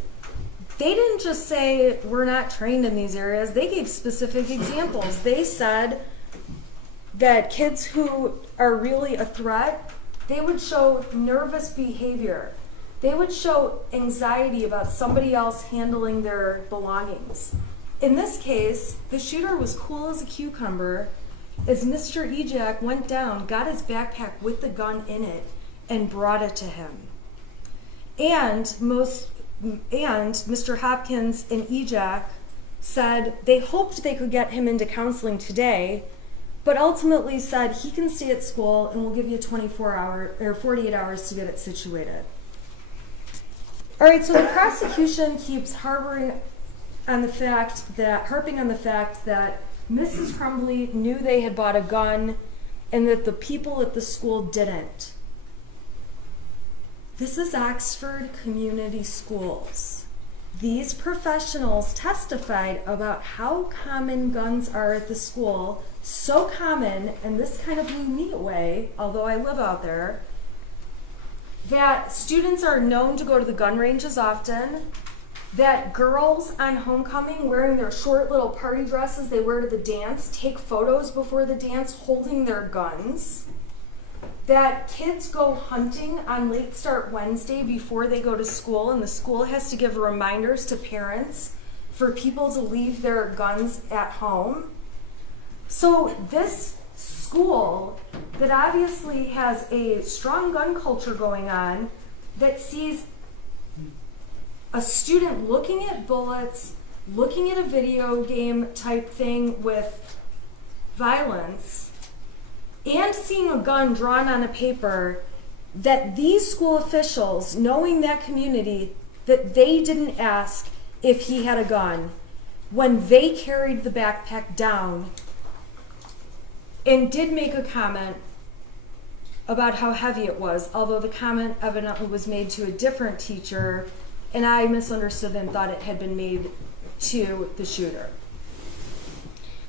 they didn't just say, we're not trained in these areas. They gave specific examples. They said that kids who are really a threat, they would show nervous behavior. They would show anxiety about somebody else handling their belongings. In this case, the shooter was cool as a cucumber as Mr. Ejak went down, got his backpack with the gun in it, and brought it to him. And Mr. Hopkins and Ejak said they hoped they could get him into counseling today, but ultimately said he can stay at school and we'll give you 48 hours to get it situated. All right, so the prosecution keeps harping on the fact that Mrs. Crumbley knew they had bought a gun and that the people at the school didn't. This is Oxford Community Schools. These professionals testified about how common guns are at the school, so common, and this kind of blew me away, although I live out there, that students are known to go to the gun ranges often, that girls on homecoming wearing their short little party dresses they wear to the dance take photos before the dance holding their guns, that kids go hunting on Late Start Wednesday before they go to school, and the school has to give reminders to parents for people to leave their guns at home. So this school that obviously has a strong gun culture going on, that sees a student looking at bullets, looking at a video game type thing with violence, and seeing a gun drawn on a paper, that these school officials, knowing that community, that they didn't ask if he had a gun when they carried the backpack down, and did make a comment about how heavy it was, although the comment evidently was made to a different teacher and I misunderstood and thought it had been made to the shooter.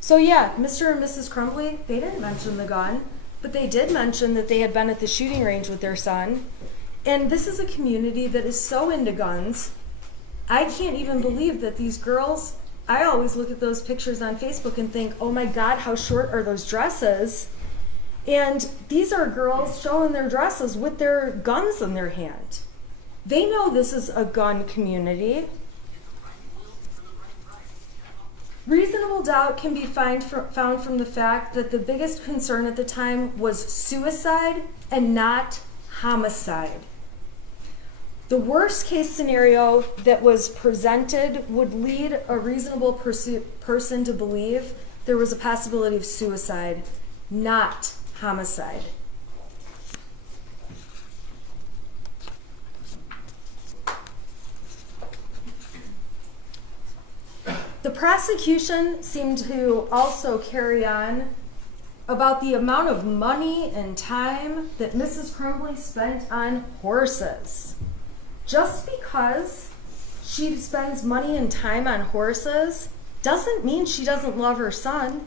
So yeah, Mr. and Mrs. Crumbley, they didn't mention the gun, but they did mention that they had been at the shooting range with their son. And this is a community that is so into guns. I can't even believe that these girls, I always look at those pictures on Facebook and think, oh my God, how short are those dresses? And these are girls showing their dresses with their guns in their hand. They know this is a gun community. Reasonable doubt can be found from the fact that the biggest concern at the time was suicide and not homicide. The worst case scenario that was presented would lead a reasonable person to believe there was a possibility of suicide, not homicide. The prosecution seemed to also carry on about the amount of money and time that Mrs. Crumbley spent on horses. Just because she spends money and time on horses doesn't mean she doesn't love her son.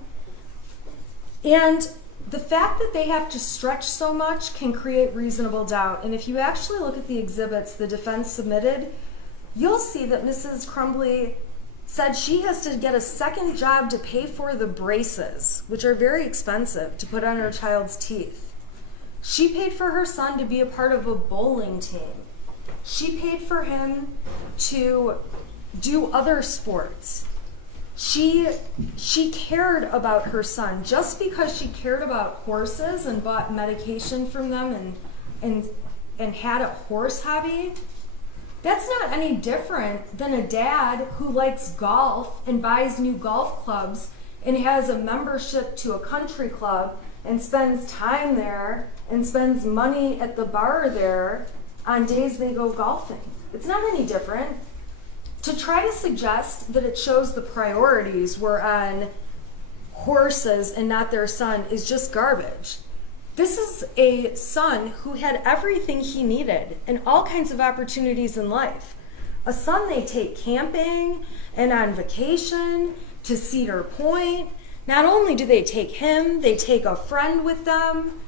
And the fact that they have to stretch so much can create reasonable doubt. And if you actually look at the exhibits the defense submitted, you'll see that Mrs. Crumbley said she has to get a second job to pay for the braces, which are very expensive to put on her child's teeth. She paid for her son to be a part of a bowling team. She paid for him to do other sports. She cared about her son. Just because she cared about horses and bought medication from them and had a horse hobby, that's not any different than a dad who likes golf and buys new golf clubs and has a membership to a country club and spends time there and spends money at the bar there on days they go golfing. It's not any different. To try to suggest that it shows the priorities were on horses and not their son is just garbage. This is a son who had everything he needed and all kinds of opportunities in life. A son they take camping and on vacation to Cedar Point. Not only do they take him, they take a friend with them.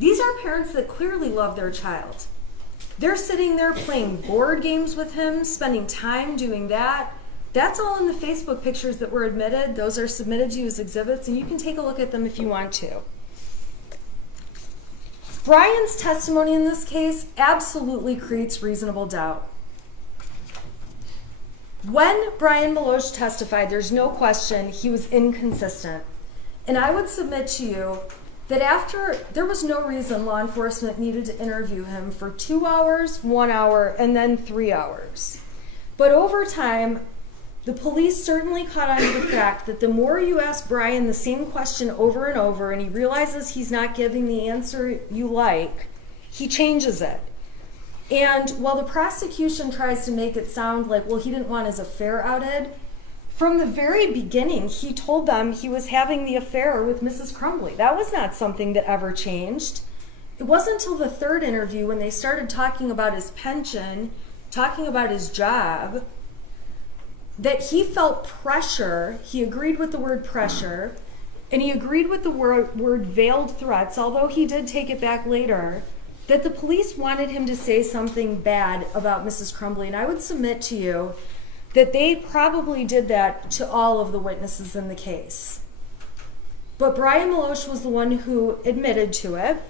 These are parents that clearly love their child. They're sitting there playing board games with him, spending time doing that. That's all in the Facebook pictures that were admitted. Those are submitted to you as exhibits, and you can take a look at them if you want to. Brian's testimony in this case absolutely creates reasonable doubt. When Brian Meloche testified, there's no question he was inconsistent. And I would submit to you that there was no reason law enforcement needed to interview him for 2 hours, 1 hour, and then 3 hours. But over time, the police certainly caught on to the fact that the more you ask Brian the same question over and over and he realizes he's not giving the answer you like, he changes it. And while the prosecution tries to make it sound like, well, he didn't want his affair outed, from the very beginning, he told them he was having the affair with Mrs. Crumbley. That was not something that ever changed. It wasn't until the third interview when they started talking about his pension, talking about his job, that he felt pressure. He agreed with the word pressure, and he agreed with the word veiled threats, although he did take it back later, that the police wanted him to say something bad about Mrs. Crumbley. And I would submit to you that they probably did that to all of the witnesses in the case. But Brian Meloche was the one who admitted to it.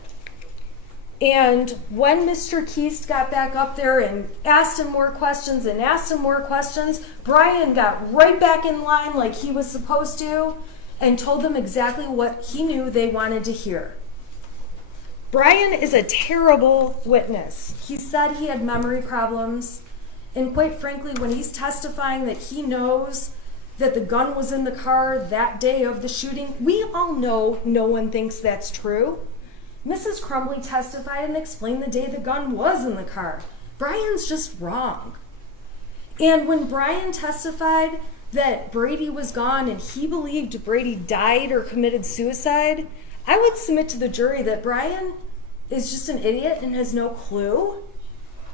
And when Mr. Keast got back up there and asked him more questions and asked him more questions, Brian got right back in line like he was supposed to and told them exactly what he knew they wanted to hear. Brian is a terrible witness. He said he had memory problems. And quite frankly, when he's testifying that he knows that the gun was in the car that day of the shooting, we all know no one thinks that's true. Mrs. Crumbley testified and explained the day the gun was in the car. Brian's just wrong. And when Brian testified that Brady was gone and he believed Brady died or committed suicide, I would submit to the jury that Brian is just an idiot and has no clue.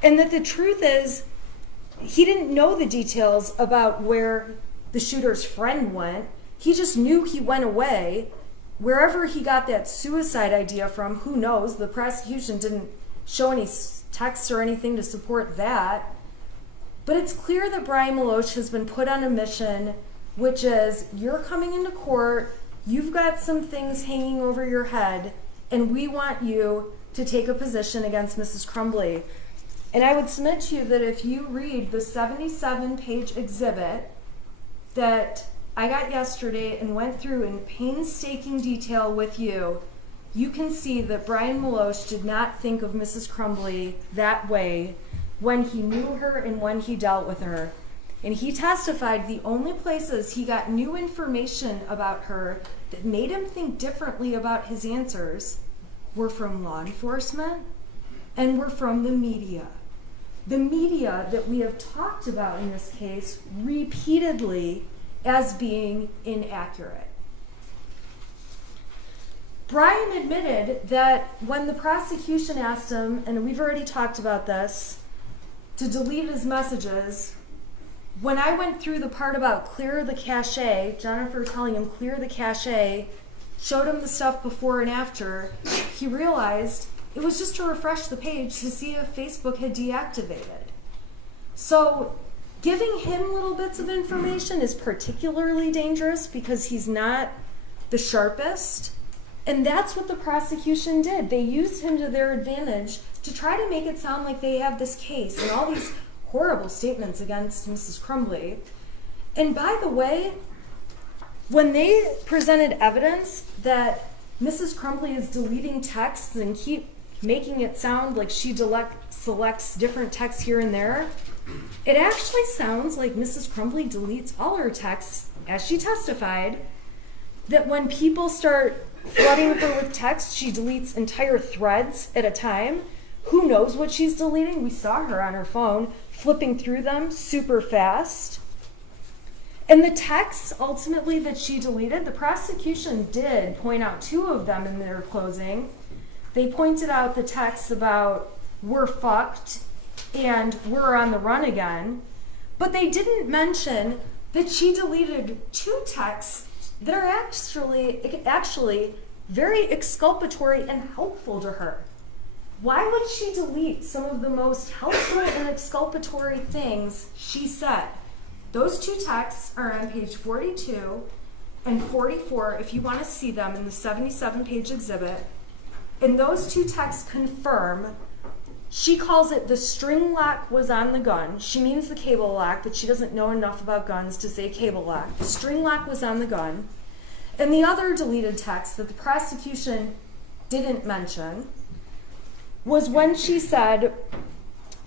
And that the truth is, he didn't know the details about where the shooter's friend went. He just knew he went away. Wherever he got that suicide idea from, who knows? The prosecution didn't show any texts or anything to support that. But it's clear that Brian Maloche has been put on a mission, which is, you're coming into court, you've got some things hanging over your head, and we want you to take a position against Mrs. Crumbley. And I would submit to you that if you read the 77-page exhibit that I got yesterday and went through in painstaking detail with you, you can see that Brian Maloche did not think of Mrs. Crumbley that way when he knew her and when he dealt with her. And he testified the only places he got new information about her that made him think differently about his answers were from law enforcement and were from the media. The media that we have talked about in this case repeatedly as being inaccurate. Brian admitted that when the prosecution asked him, and we've already talked about this, to delete his messages, when I went through the part about clear the cache, Jennifer telling him clear the cache, showed him the stuff before and after, he realized it was just to refresh the page to see if Facebook had deactivated. So giving him little bits of information is particularly dangerous because he's not the sharpest. And that's what the prosecution did. They used him to their advantage to try to make it sound like they have this case and all these horrible statements against Mrs. Crumbley. And by the way, when they presented evidence that Mrs. Crumbley is deleting texts and keep making it sound like she selects different texts here and there, it actually sounds like Mrs. Crumbley deletes all her texts, as she testified, that when people start flooding her with text, she deletes entire threads at a time. Who knows what she's deleting? We saw her on her phone flipping through them super fast. And the texts ultimately that she deleted, the prosecution did point out two of them in their closing. They pointed out the texts about "we're fucked" and "we're on the run again," but they didn't mention that she deleted two texts that are actually very exculpatory and helpful to her. Why would she delete some of the most helpful and exculpatory things she said? Those two texts are on page 42 and 44 if you want to see them in the 77-page exhibit. And those two texts confirm, she calls it the string lock was on the gun. She means the cable lock, but she doesn't know enough about guns to say cable lock. The string lock was on the gun. And the other deleted text that the prosecution didn't mention was when she said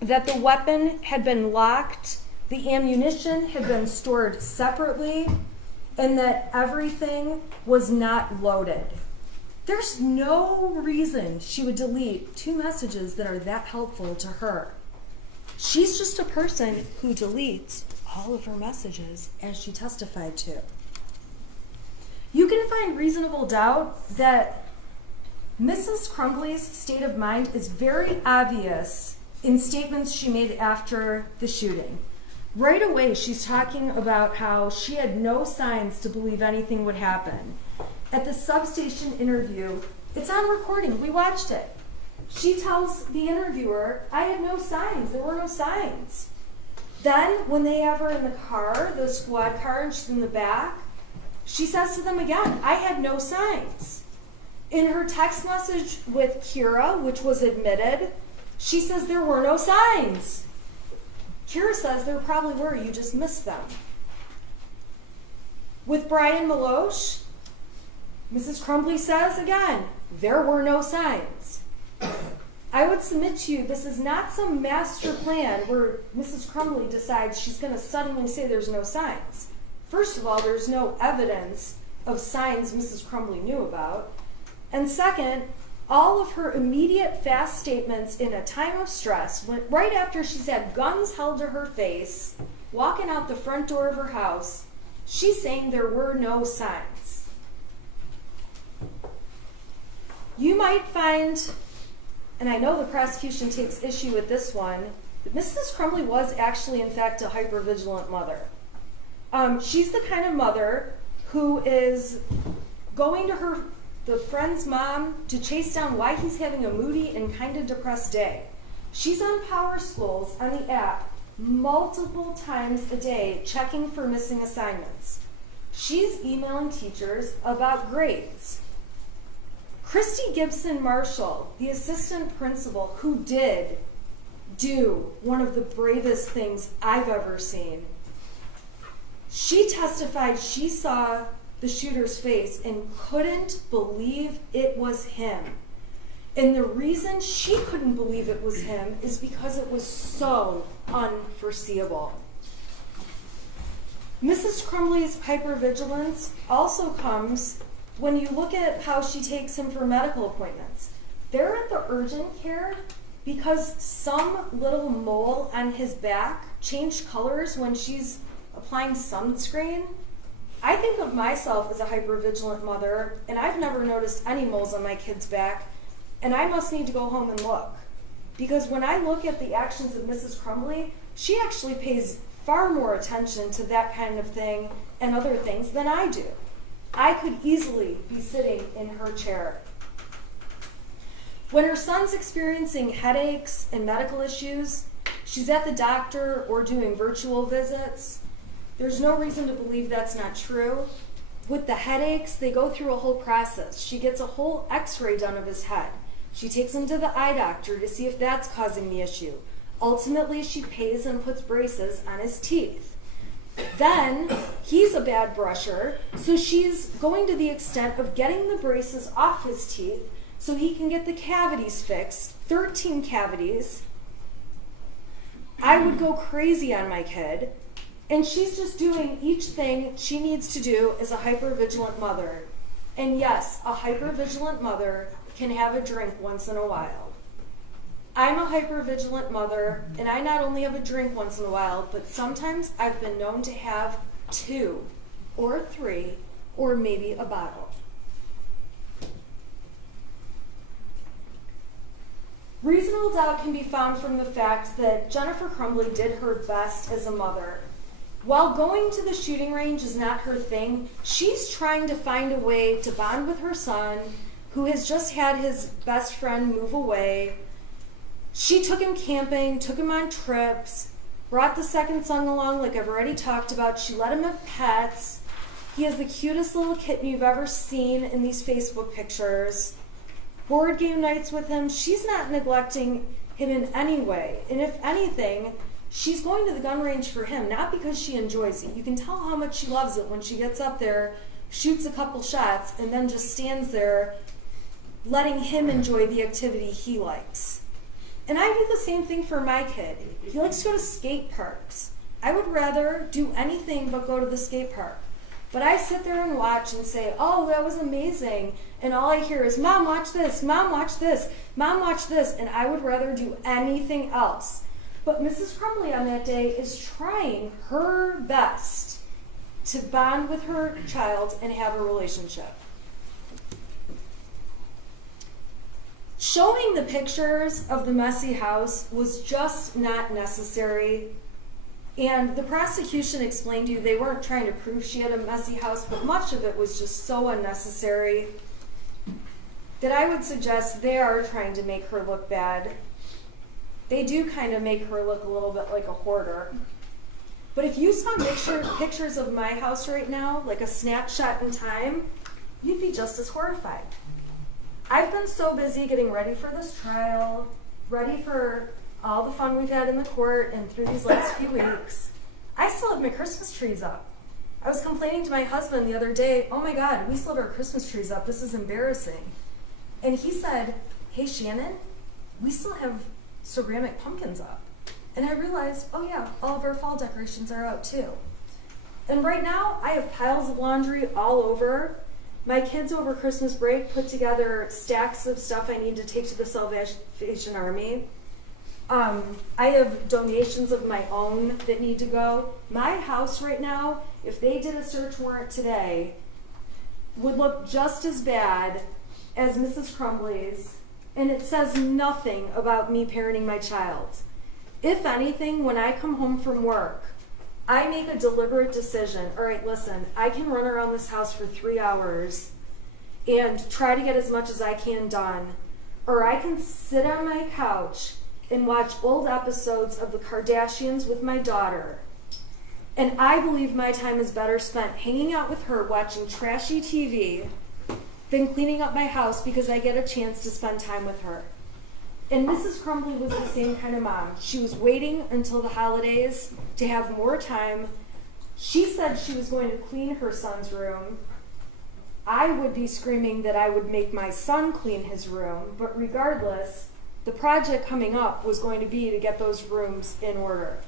that the weapon had been locked, the ammunition had been stored separately, and that everything was not loaded. There's no reason she would delete two messages that are that helpful to her. She's just a person who deletes all of her messages, as she testified to. You can find reasonable doubt that Mrs. Crumbley's state of mind is very obvious in statements she made after the shooting. Right away, she's talking about how she had no signs to believe anything would happen. At the substation interview, it's on recording, we watched it. She tells the interviewer, "I had no signs, there were no signs." Then, when they have her in the car, the squad car, and she's in the back, she says to them again, "I had no signs." In her text message with Kira, which was admitted, she says there were no signs. Kira says there probably were, you just missed them. With Brian Maloche, Mrs. Crumbley says again, there were no signs. I would submit to you, this is not some master plan where Mrs. Crumbley decides she's going to suddenly say there's no signs. First of all, there's no evidence of signs Mrs. Crumbley knew about. And second, all of her immediate fast statements in a time of stress, right after she's had guns held to her face, walking out the front door of her house, she's saying there were no signs. You might find, and I know the prosecution takes issue with this one, that Mrs. Crumbley was actually, in fact, a hypervigilant mother. She's the kind of mother who is going to the friend's mom to chase down why he's having a moody and kind of depressed day. She's on Power Schools on the app multiple times a day checking for missing assignments. She's emailing teachers about grades. Christy Gibson Marshall, the assistant principal, who did do one of the bravest things I've ever seen, she testified she saw the shooter's face and couldn't believe it was him. And the reason she couldn't believe it was him is because it was so unforeseeable. Mrs. Crumbley's hypervigilance also comes when you look at how she takes him for medical appointments. They're at the urgent care because some little mole on his back changed colors when she's applying sunscreen. I think of myself as a hypervigilant mother, and I've never noticed any moles on my kid's back, and I must need to go home and look. Because when I look at the actions of Mrs. Crumbley, she actually pays far more attention to that kind of thing and other things than I do. I could easily be sitting in her chair. When her son's experiencing headaches and medical issues, she's at the doctor or doing virtual visits. There's no reason to believe that's not true. With the headaches, they go through a whole process. She gets a whole x-ray done of his head. She takes him to the eye doctor to see if that's causing the issue. Ultimately, she pays and puts braces on his teeth. Then, he's a bad brusher, so she's going to the extent of getting the braces off his teeth so he can get the cavities fixed, 13 cavities. I would go crazy on my kid, and she's just doing each thing she needs to do as a hypervigilant mother. And yes, a hypervigilant mother can have a drink once in a while. I'm a hypervigilant mother, and I not only have a drink once in a while, but sometimes I've been known to have 2 or 3 or maybe a bottle. Reasonable doubt can be found from the fact that Jennifer Crumbley did her best as a mother. While going to the shooting range is not her thing, she's trying to find a way to bond with her son, who has just had his best friend move away. She took him camping, took him on trips, brought the second son along like I've already talked about. She let him have pets. He has the cutest little kitten you've ever seen in these Facebook pictures. Board game nights with him. She's not neglecting him in any way. And if anything, she's going to the gun range for him, not because she enjoys it. You can tell how much she loves it when she gets up there, shoots a couple shots, and then just stands there letting him enjoy the activity he likes. And I do the same thing for my kid. He likes to go to skate parks. I would rather do anything but go to the skate park. But I sit there and watch and say, oh, that was amazing. And all I hear is, Mom, watch this, Mom, watch this, Mom, watch this. And I would rather do anything else. But Mrs. Crumbley on that day is trying her best to bond with her child and have a relationship. Showing the pictures of the messy house was just not necessary. And the prosecution explained to you they weren't trying to prove she had a messy house, but much of it was just so unnecessary that I would suggest they are trying to make her look bad. They do kind of make her look a little bit like a hoarder. But if you saw pictures of my house right now, like a snapshot in time, you'd be just as horrified. I've been so busy getting ready for this trial, ready for all the fun we've had in the court and through these last few weeks. I still have my Christmas trees up. I was complaining to my husband the other day, oh my God, we still have our Christmas trees up. This is embarrassing. And he said, hey Shannon, we still have ceramic pumpkins up. And I realized, oh yeah, all of our fall decorations are out too. And right now, I have piles of laundry all over. My kids over Christmas break put together stacks of stuff I need to take to the Salvation Army. I have donations of my own that need to go. My house right now, if they did a search warrant today, would look just as bad as Mrs. Crumbley's, and it says nothing about me parenting my child. If anything, when I come home from work, I make a deliberate decision. All right, listen, I can run around this house for 3 hours and try to get as much as I can done. Or I can sit on my couch and watch old episodes of the Kardashians with my daughter. And I believe my time is better spent hanging out with her watching trashy TV than cleaning up my house because I get a chance to spend time with her. And Mrs. Crumbley was the same kind of mom. She was waiting until the holidays to have more time. She said she was going to clean her son's room. I would be screaming that I would make my son clean his room, but regardless, the project coming up was going to be to get those rooms in order.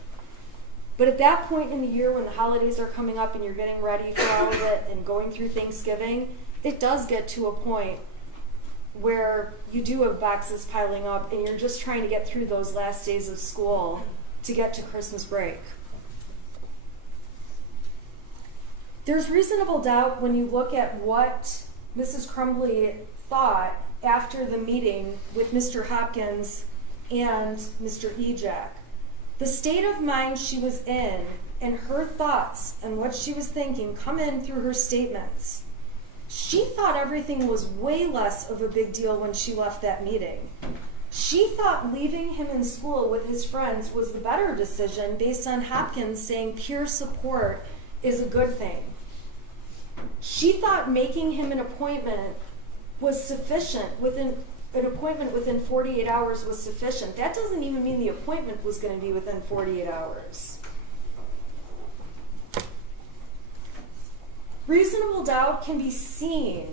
But at that point in the year when the holidays are coming up and you're getting ready for all of it and going through Thanksgiving, it does get to a point where you do have boxes piling up and you're just trying to get through those last days of school to get to Christmas break. There's reasonable doubt when you look at what Mrs. Crumbley thought after the meeting with Mr. Hopkins and Mr. Ejak. The state of mind she was in and her thoughts and what she was thinking come in through her statements. She thought everything was way less of a big deal when she left that meeting. She thought leaving him in school with his friends was the better decision based on Hopkins saying peer support is a good thing. She thought making him an appointment was sufficient, an appointment within 48 hours was sufficient. That doesn't even mean the appointment was going to be within 48 hours. Reasonable doubt can be seen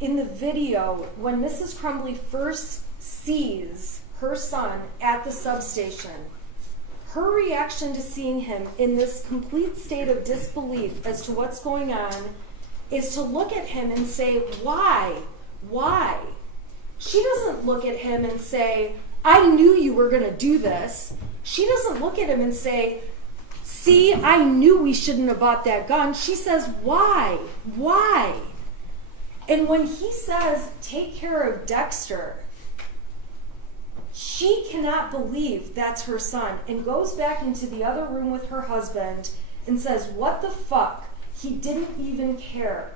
in the video when Mrs. Crumbley first sees her son at the substation. Her reaction to seeing him in this complete state of disbelief as to what's going on is to look at him and say, why? Why? She doesn't look at him and say, I knew you were going to do this. She doesn't look at him and say, see, I knew we shouldn't have bought that gun. She says, why? Why? And when he says, take care of Dexter, she cannot believe that's her son and goes back into the other room with her husband and says, what the fuck? He didn't even care.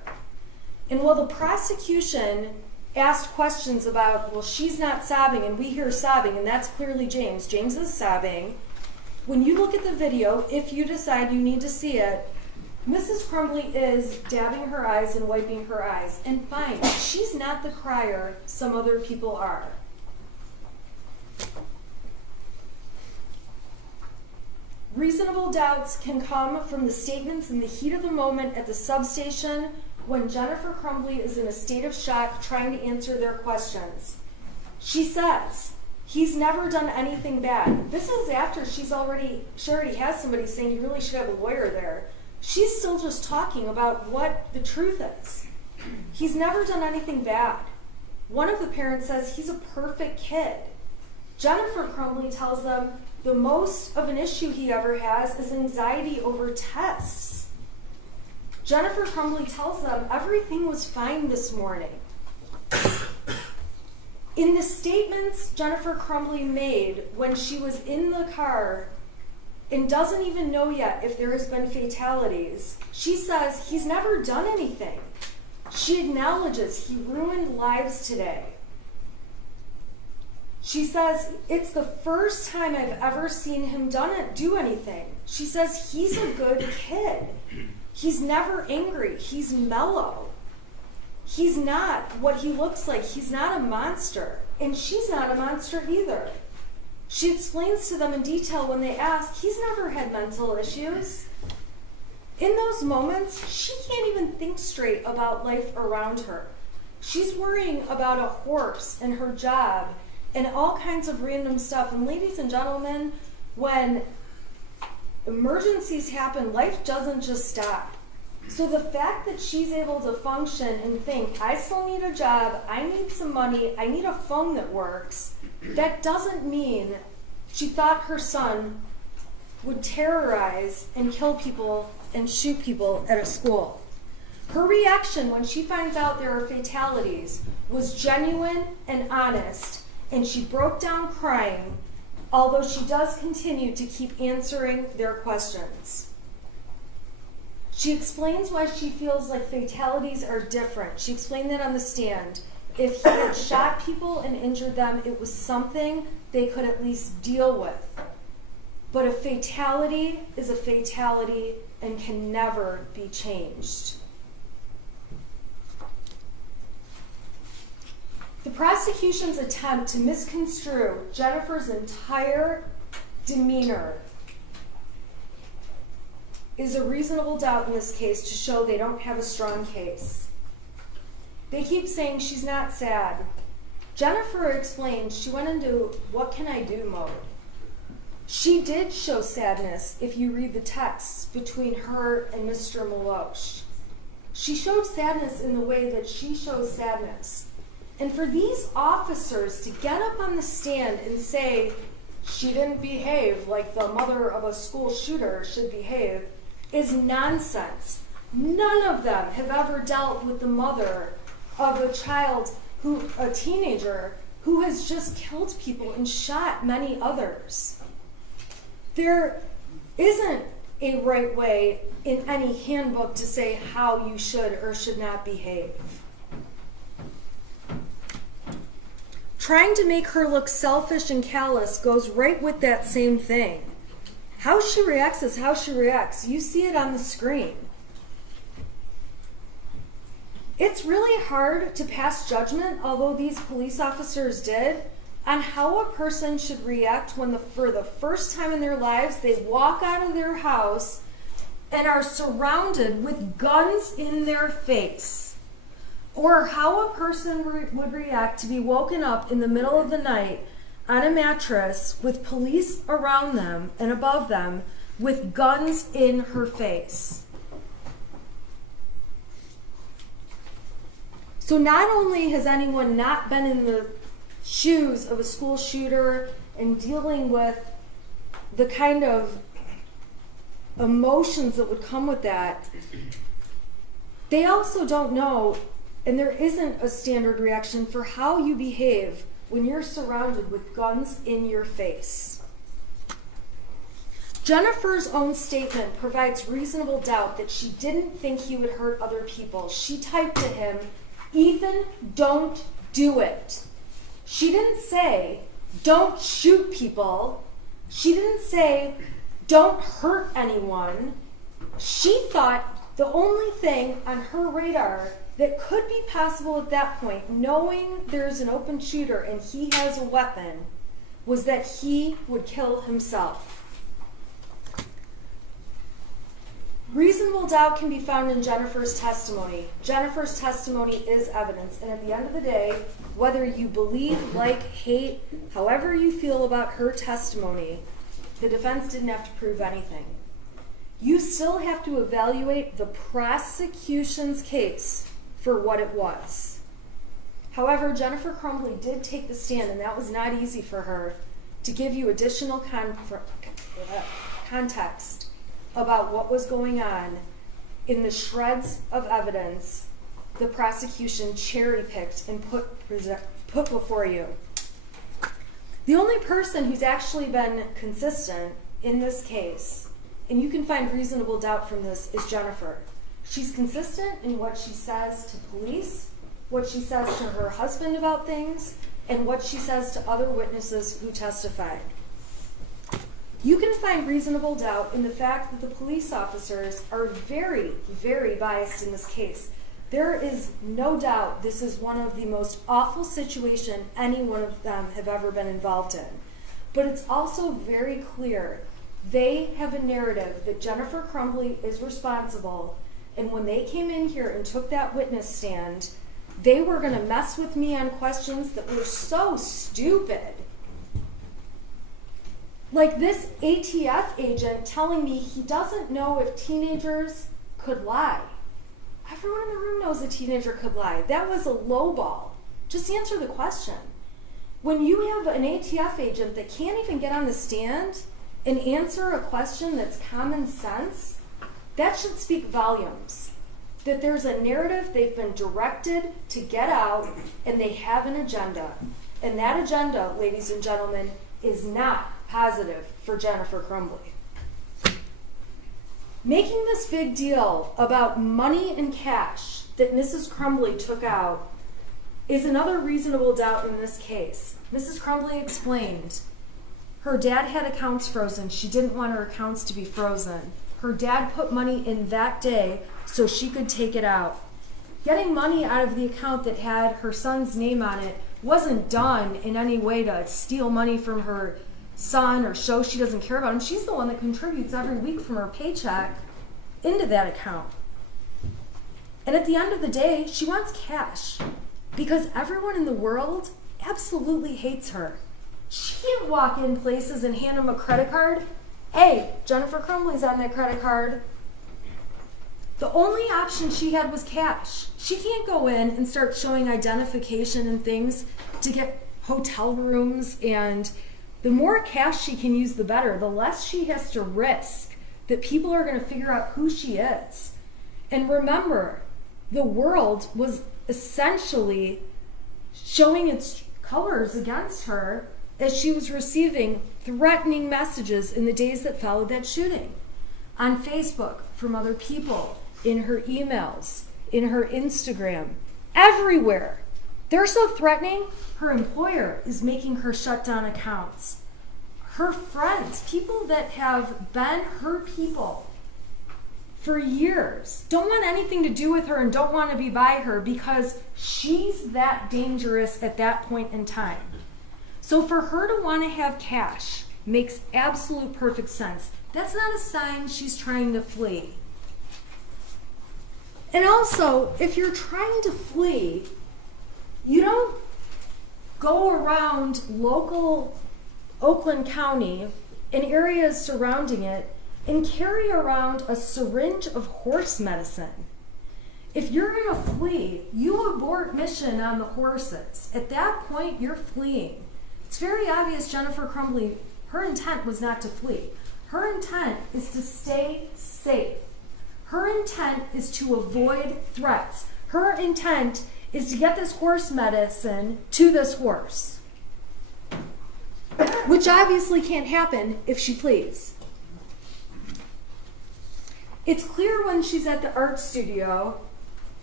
And while the prosecution asked questions about, well, she's not sobbing, and we hear sobbing, and that's clearly James. James is sobbing. When you look at the video, if you decide you need to see it, Mrs. Crumbley is dabbing her eyes and wiping her eyes. And fine, she's not the crier some other people are. Reasonable doubts can come from the statements in the heat of the moment at the substation when Jennifer Crumbley is in a state of shock trying to answer their questions. She says, he's never done anything bad. This is after she already has somebody saying you really should have a lawyer there. She's still just talking about what the truth is. He's never done anything bad. One of the parents says he's a perfect kid. Jennifer Crumbley tells them the most of an issue he ever has is anxiety over tests. Jennifer Crumbley tells them everything was fine this morning. In the statements Jennifer Crumbley made when she was in the car and doesn't even know yet if there has been fatalities, she says he's never done anything. She acknowledges he ruined lives today. She says, it's the first time I've ever seen him do anything. She says, he's a good kid. He's never angry. He's mellow. He's not what he looks like. He's not a monster. And she's not a monster either. She explains to them in detail when they ask, he's never had mental issues. In those moments, she can't even think straight about life around her. She's worrying about a horse and her job and all kinds of random stuff. And ladies and gentlemen, when emergencies happen, life doesn't just stop. So the fact that she's able to function and think, I still need a job, I need some money, I need a phone that works, that doesn't mean she thought her son would terrorize and kill people and shoot people at a school. Her reaction when she finds out there are fatalities was genuine and honest, and she broke down crying although she does continue to keep answering their questions. She explains why she feels like fatalities are different. She explained that on the stand. If he had shot people and injured them, it was something they could at least deal with. But a fatality is a fatality and can never be changed. The prosecution's attempt to misconstrue Jennifer's entire demeanor is a reasonable doubt in this case to show they don't have a strong case. They keep saying she's not sad. Jennifer explained she went into what can I do mode. She did show sadness if you read the texts between her and Mr. Milosh. She showed sadness in the way that she shows sadness. And for these officers to get up on the stand and say she didn't behave like the mother of a school shooter should behave is nonsense. None of them have ever dealt with the mother of a teenager who has just killed people and shot many others. There isn't a right way in any handbook to say how you should or should not behave. Trying to make her look selfish and callous goes right with that same thing. How she reacts is how she reacts. You see it on the screen. It's really hard to pass judgment, although these police officers did, on how a person should react when for the first time in their lives they walk out of their house and are surrounded with guns in their face. Or how a person would react to be woken up in the middle of the night on a mattress with police around them and above them with guns in her face. So not only has anyone not been in the shoes of a school shooter and dealing with the kind of emotions that would come with that, they also don't know, and there isn't a standard reaction for how you behave when you're surrounded with guns in your face. Jennifer's own statement provides reasonable doubt that she didn't think he would hurt other people. She typed to him, "Ethan, don't do it." She didn't say, "Don't shoot people." She didn't say, "Don't hurt anyone." She thought the only thing on her radar that could be possible at that point, knowing there's an open shooter and he has a weapon, was that he would kill himself. Reasonable doubt can be found in Jennifer's testimony. Jennifer's testimony is evidence, and at the end of the day, whether you believe, like, hate, however you feel about her testimony, the defense didn't have to prove anything. You still have to evaluate the prosecution's case for what it was. However, Jennifer Crumbley did take the stand, and that was not easy for her, to give you additional context about what was going on in the shreds of evidence the prosecution cherry-picked and put before you. The only person who's actually been consistent in this case, and you can find reasonable doubt from this, is Jennifer. She's consistent in what she says to police, what she says to her husband about things, and what she says to other witnesses who testified. You can find reasonable doubt in the fact that the police officers are very, very biased in this case. There is no doubt this is one of the most awful situations any one of them have ever been involved in. But it's also very clear they have a narrative that Jennifer Crumbley is responsible, and when they came in here and took that witness stand, they were going to mess with me on questions that were so stupid. Like this ATF agent telling me he doesn't know if teenagers could lie. Everyone in the room knows a teenager could lie. That was a lowball. Just answer the question. When you have an ATF agent that can't even get on the stand and answer a question that's common sense, that should speak volumes. That there's a narrative they've been directed to get out, and they have an agenda. And that agenda, ladies and gentlemen, is not positive for Jennifer Crumbley. Making this big deal about money and cash that Mrs. Crumbley took out is another reasonable doubt in this case. Mrs. Crumbley explained her dad had accounts frozen. She didn't want her accounts to be frozen. Her dad put money in that day so she could take it out. Getting money out of the account that had her son's name on it wasn't done in any way to steal money from her son or show she doesn't care about him. She's the one that contributes every week from her paycheck into that account. And at the end of the day, she wants cash because everyone in the world absolutely hates her. She can't walk in places and hand them a credit card. Hey, Jennifer Crumbley's on that credit card. The only option she had was cash. She can't go in and start showing identification and things to get hotel rooms, and the more cash she can use, the better. The less she has to risk that people are going to figure out who she is. And remember, the world was essentially showing its colors against her as she was receiving threatening messages in the days that followed that shooting. On Facebook, from other people, in her emails, in her Instagram, everywhere. They're so threatening, her employer is making her shut down accounts. Her friends, people that have been her people for years, don't want anything to do with her and don't want to be by her because she's that dangerous at that point in time. So for her to want to have cash makes absolute perfect sense. That's not a sign she's trying to flee. And also, if you're trying to flee, you don't go around local Oakland County and areas surrounding it and carry around a syringe of horse medicine. If you're going to flee, you abort mission on the horses. At that point, you're fleeing. It's very obvious Jennifer Crumbley, her intent was not to flee. Her intent is to stay safe. Her intent is to avoid threats. Her intent is to get this horse medicine to this horse, which obviously can't happen if she flees. It's clear when she's at the art studio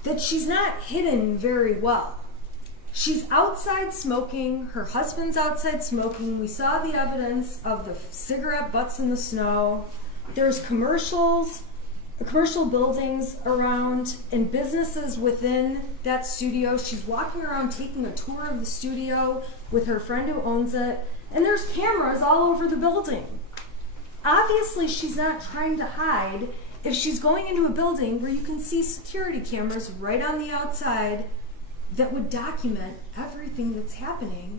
that she's not hidden very well. She's outside smoking, her husband's outside smoking. We saw the evidence of the cigarette butts in the snow. There's commercial buildings around and businesses within that studio. She's walking around taking a tour of the studio with her friend who owns it, and there's cameras all over the building. Obviously, she's not trying to hide if she's going into a building where you can see security cameras right on the outside that would document everything that's happening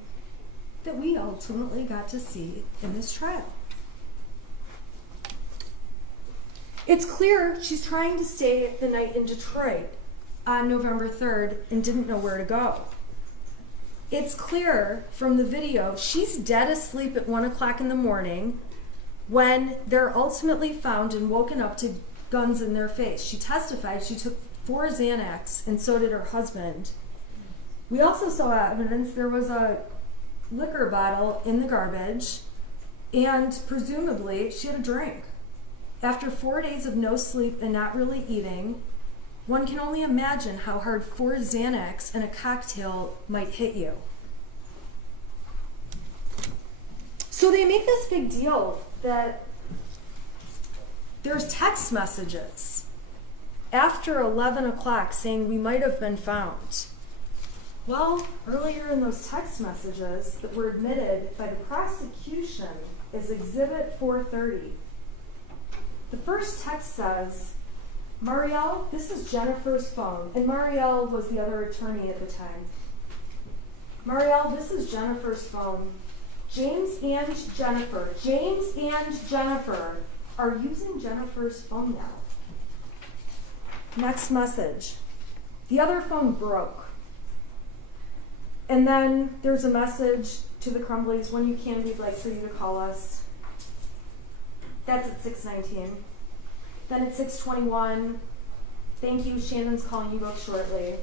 that we ultimately got to see in this trial. It's clear she's trying to stay the night in Detroit on November 3rd and didn't know where to go. It's clear from the video she's dead asleep at 1 o'clock in the morning when they're ultimately found and woken up to guns in their face. She testified she took 4 Xanax, and so did her husband. We also saw evidence there was a liquor bottle in the garbage, and presumably she had a drink. After 4 days of no sleep and not really eating, one can only imagine how hard 4 Xanax and a cocktail might hit you. So they make this big deal that there's text messages after 11 o'clock saying we might have been found. Well, earlier in those text messages that were admitted by the prosecution as Exhibit 430, the first text says, Marielle, this is Jennifer's phone. And Marielle was the other attorney at the time. Marielle, this is Jennifer's phone. James and Jennifer are using Jennifer's phone now. Next message. The other phone broke. And then there's a message to the Crumbleys, when you can, we'd like for you to call us. That's at 6:19. Then at 6:21, thank you, Shannon's calling you both shortly.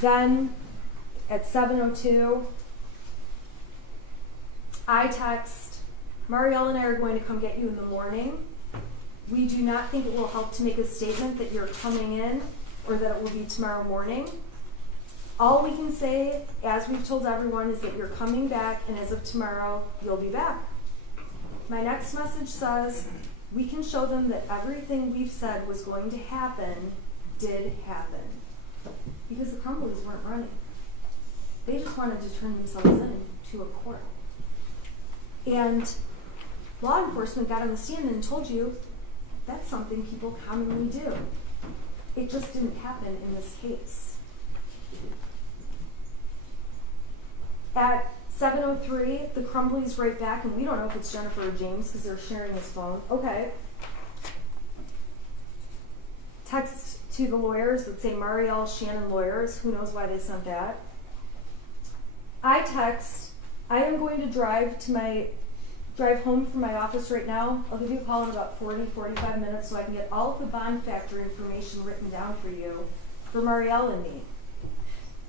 Then at 7:02, I text Marielle and I are going to come get you in the morning. We do not think it will help to make a statement that you're coming in or that it will be tomorrow morning. All we can say, as we've told everyone, is that you're coming back, and as of tomorrow, you'll be back. My next message says, we can show them that everything we've said was going to happen did happen. Because the Crumbleys weren't running. They just wanted to turn themselves in to a court. And law enforcement got on the stand and told you that's something people commonly do. It just didn't happen in this case. At 7:03, the Crumbleys write back, and we don't know if it's Jennifer or James because they're sharing his phone. Okay. Text to the lawyers that say Marielle, Shannon lawyers. Who knows why they sent that? I text, I am going to drive home from my office right now. I'll give you a call in about 45 minutes so I can get all of the bond factor information written down for you, for Marielle and me.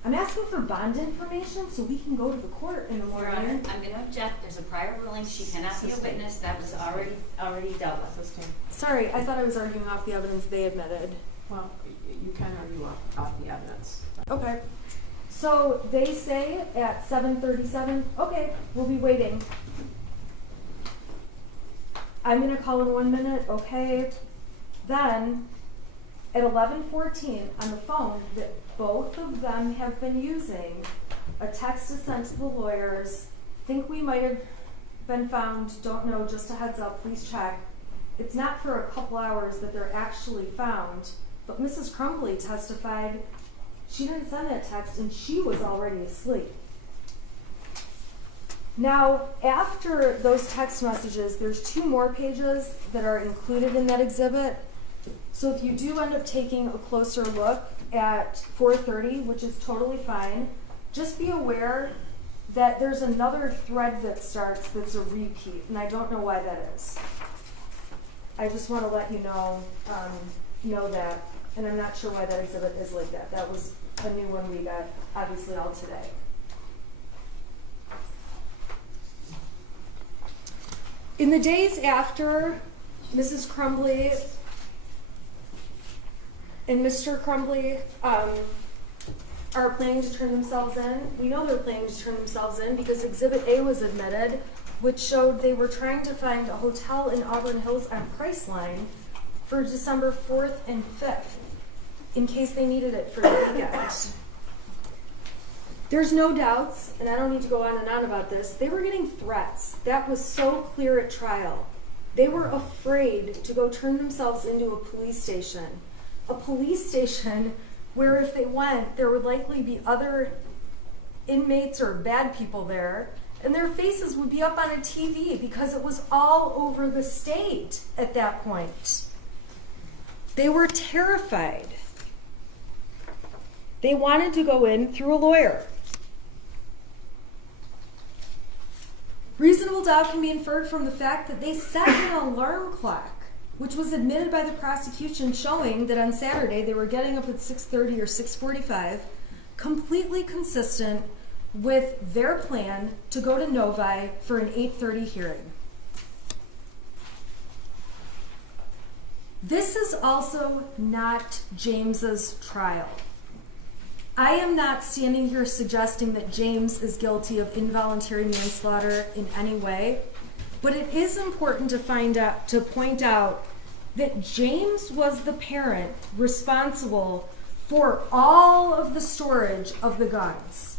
I'm asking for bond information so we can go to the court in the morning. Your Honor, I'm going to object. There's a prior ruling. She cannot be a witness. That was already dealt with. Sorry, I thought I was arguing off the evidence they admitted. Well, you can argue off the evidence. Okay. So they say at 7:37, okay, we'll be waiting. I'm going to call in 1 minute, okay. Then at 11:14 on the phone that both of them have been using, a text is sent to the lawyers, think we might have been found, don't know, just a heads up, please check. It's not for a couple hours that they're actually found, but Mrs. Crumbley testified she didn't send that text and she was already asleep. Now, after those text messages, there's 2 more pages that are included in that exhibit. So if you do end up taking a closer look at 4:30, which is totally fine, just be aware that there's another thread that starts that's a repeat, and I don't know why that is. I just want to let you know that, and I'm not sure why that exhibit is like that. That was a new one we got, obviously, all today. In the days after Mrs. Crumbley and Mr. Crumbley are planning to turn themselves in, we know they're planning to turn themselves in because Exhibit A was admitted, which showed they were trying to find a hotel in Auburn Hills on Priceline for December 4th and 5th, in case they needed it for the weekend. There's no doubts, and I don't need to go on and on about this, they were getting threats. That was so clear at trial. They were afraid to go turn themselves into a police station. A police station where if they went, there would likely be other inmates or bad people there, and their faces would be up on a TV because it was all over the state at that point. They were terrified. They wanted to go in through a lawyer. Reasonable doubt can be inferred from the fact that they set an alarm clock, which was admitted by the prosecution, showing that on Saturday they were getting up at 6:30 or 6:45, completely consistent with their plan to go to Novi for an 8:30 hearing. This is also not James's trial. I am not standing here suggesting that James is guilty of involuntary manslaughter in any way, but it is important to point out that James was the parent responsible for all of the storage of the guns.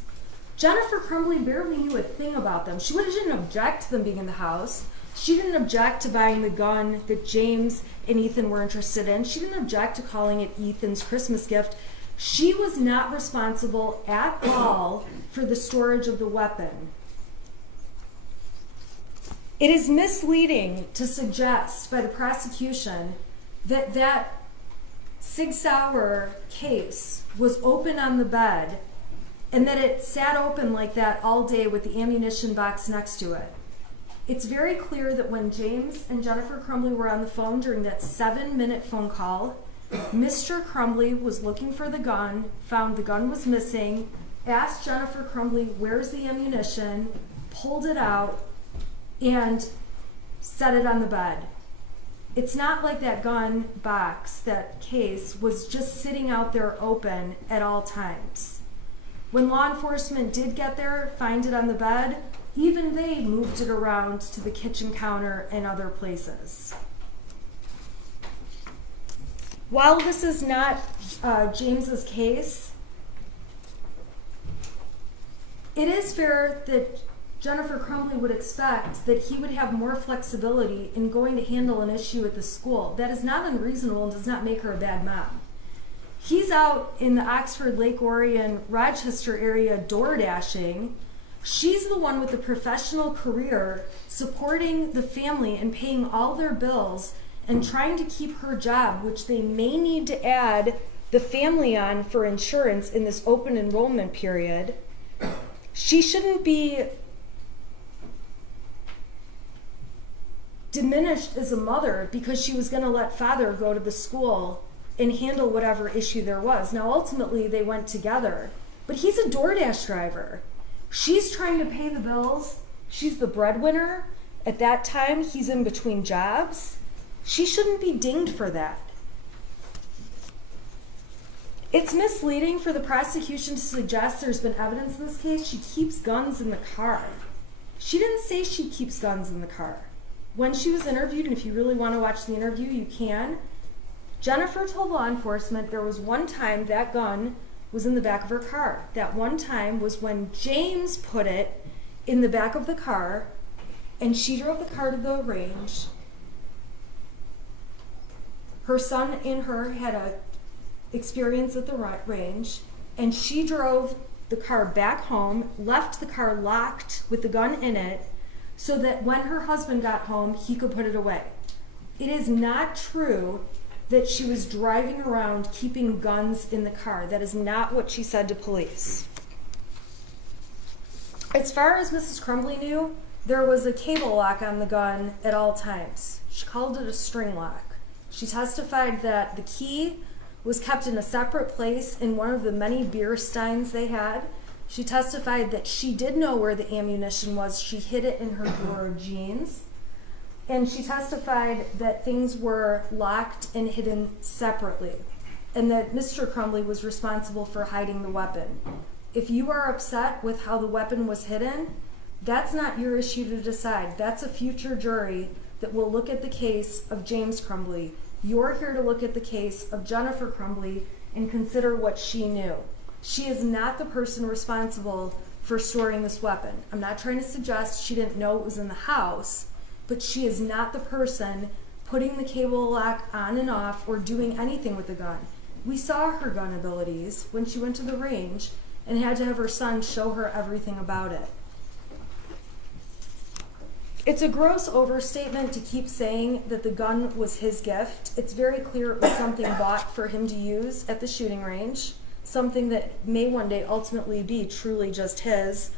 Jennifer Crumbley barely knew a thing about them. She didn't object to them being in the house. She didn't object to buying the gun that James and Ethan were interested in. She didn't object to calling it Ethan's Christmas gift. She was not responsible at all for the storage of the weapon. It is misleading to suggest by the prosecution that that Sig Sauer case was open on the bed and that it sat open like that all day with the ammunition box next to it. It's very clear that when James and Jennifer Crumbley were on the phone during that 7-minute phone call, Mr. Crumbley was looking for the gun, found the gun was missing, asked Jennifer Crumbley, where's the ammunition, pulled it out, and set it on the bed. It's not like that gun box, that case, was just sitting out there open at all times. When law enforcement did get there, find it on the bed, even they moved it around to the kitchen counter and other places. While this is not James's case, it is fair that Jennifer Crumbley would expect that he would have more flexibility in going to handle an issue at the school. That is not unreasonable and does not make her a bad mom. He's out in the Oxford, Lake Orion, Rochester area door dashing. She's the one with the professional career supporting the family and paying all their bills and trying to keep her job, which they may need to add the family on for insurance in this open enrollment period. She shouldn't be diminished as a mother because she was going to let father go to the school and handle whatever issue there was. Now, ultimately, they went together. But he's a DoorDash driver. She's trying to pay the bills. She's the breadwinner. At that time, he's in between jobs. She shouldn't be dinged for that. It's misleading for the prosecution to suggest there's been evidence in this case. She keeps guns in the car. She didn't say she keeps guns in the car. When she was interviewed, and if you really want to watch the interview, you can, Jennifer told law enforcement there was one time that gun was in the back of her car. That one time was when James put it in the back of the car, and she drove the car to the range. Her son and her had a experience at the range, and she drove the car back home, left the car locked with the gun in it, so that when her husband got home, he could put it away. It is not true that she was driving around keeping guns in the car. That is not what she said to police. As far as Mrs. Crumbley knew, there was a cable lock on the gun at all times. She called it a string lock. She testified that the key was kept in a separate place in one of the many beer steins they had. She testified that she did know where the ammunition was. She hid it in her drawer of jeans. And she testified that things were locked and hidden separately, and that Mr. Crumbley was responsible for hiding the weapon. If you are upset with how the weapon was hidden, that's not your issue to decide. That's a future jury that will look at the case of James Crumbley. You're here to look at the case of Jennifer Crumbley and consider what she knew. She is not the person responsible for storing this weapon. I'm not trying to suggest she didn't know it was in the house, but she is not the person putting the cable lock on and off or doing anything with the gun. We saw her gun abilities when she went to the range and had to have her son show her everything about it. It's a gross overstatement to keep saying that the gun was his gift. It's very clear it was something bought for him to use at the shooting range, something that may one day ultimately be truly just his.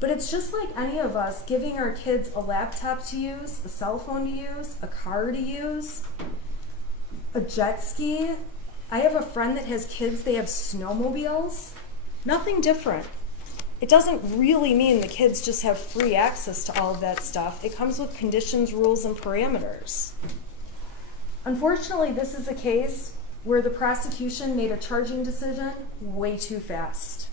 But it's just like any of us giving our kids a laptop to use, a cell phone to use, a car to use, a jet ski. I have a friend that has kids, they have snowmobiles. Nothing different. It doesn't really mean the kids just have free access to all of that stuff. It comes with conditions, rules, and parameters. Unfortunately, this is a case where the prosecution made a charging decision way too fast.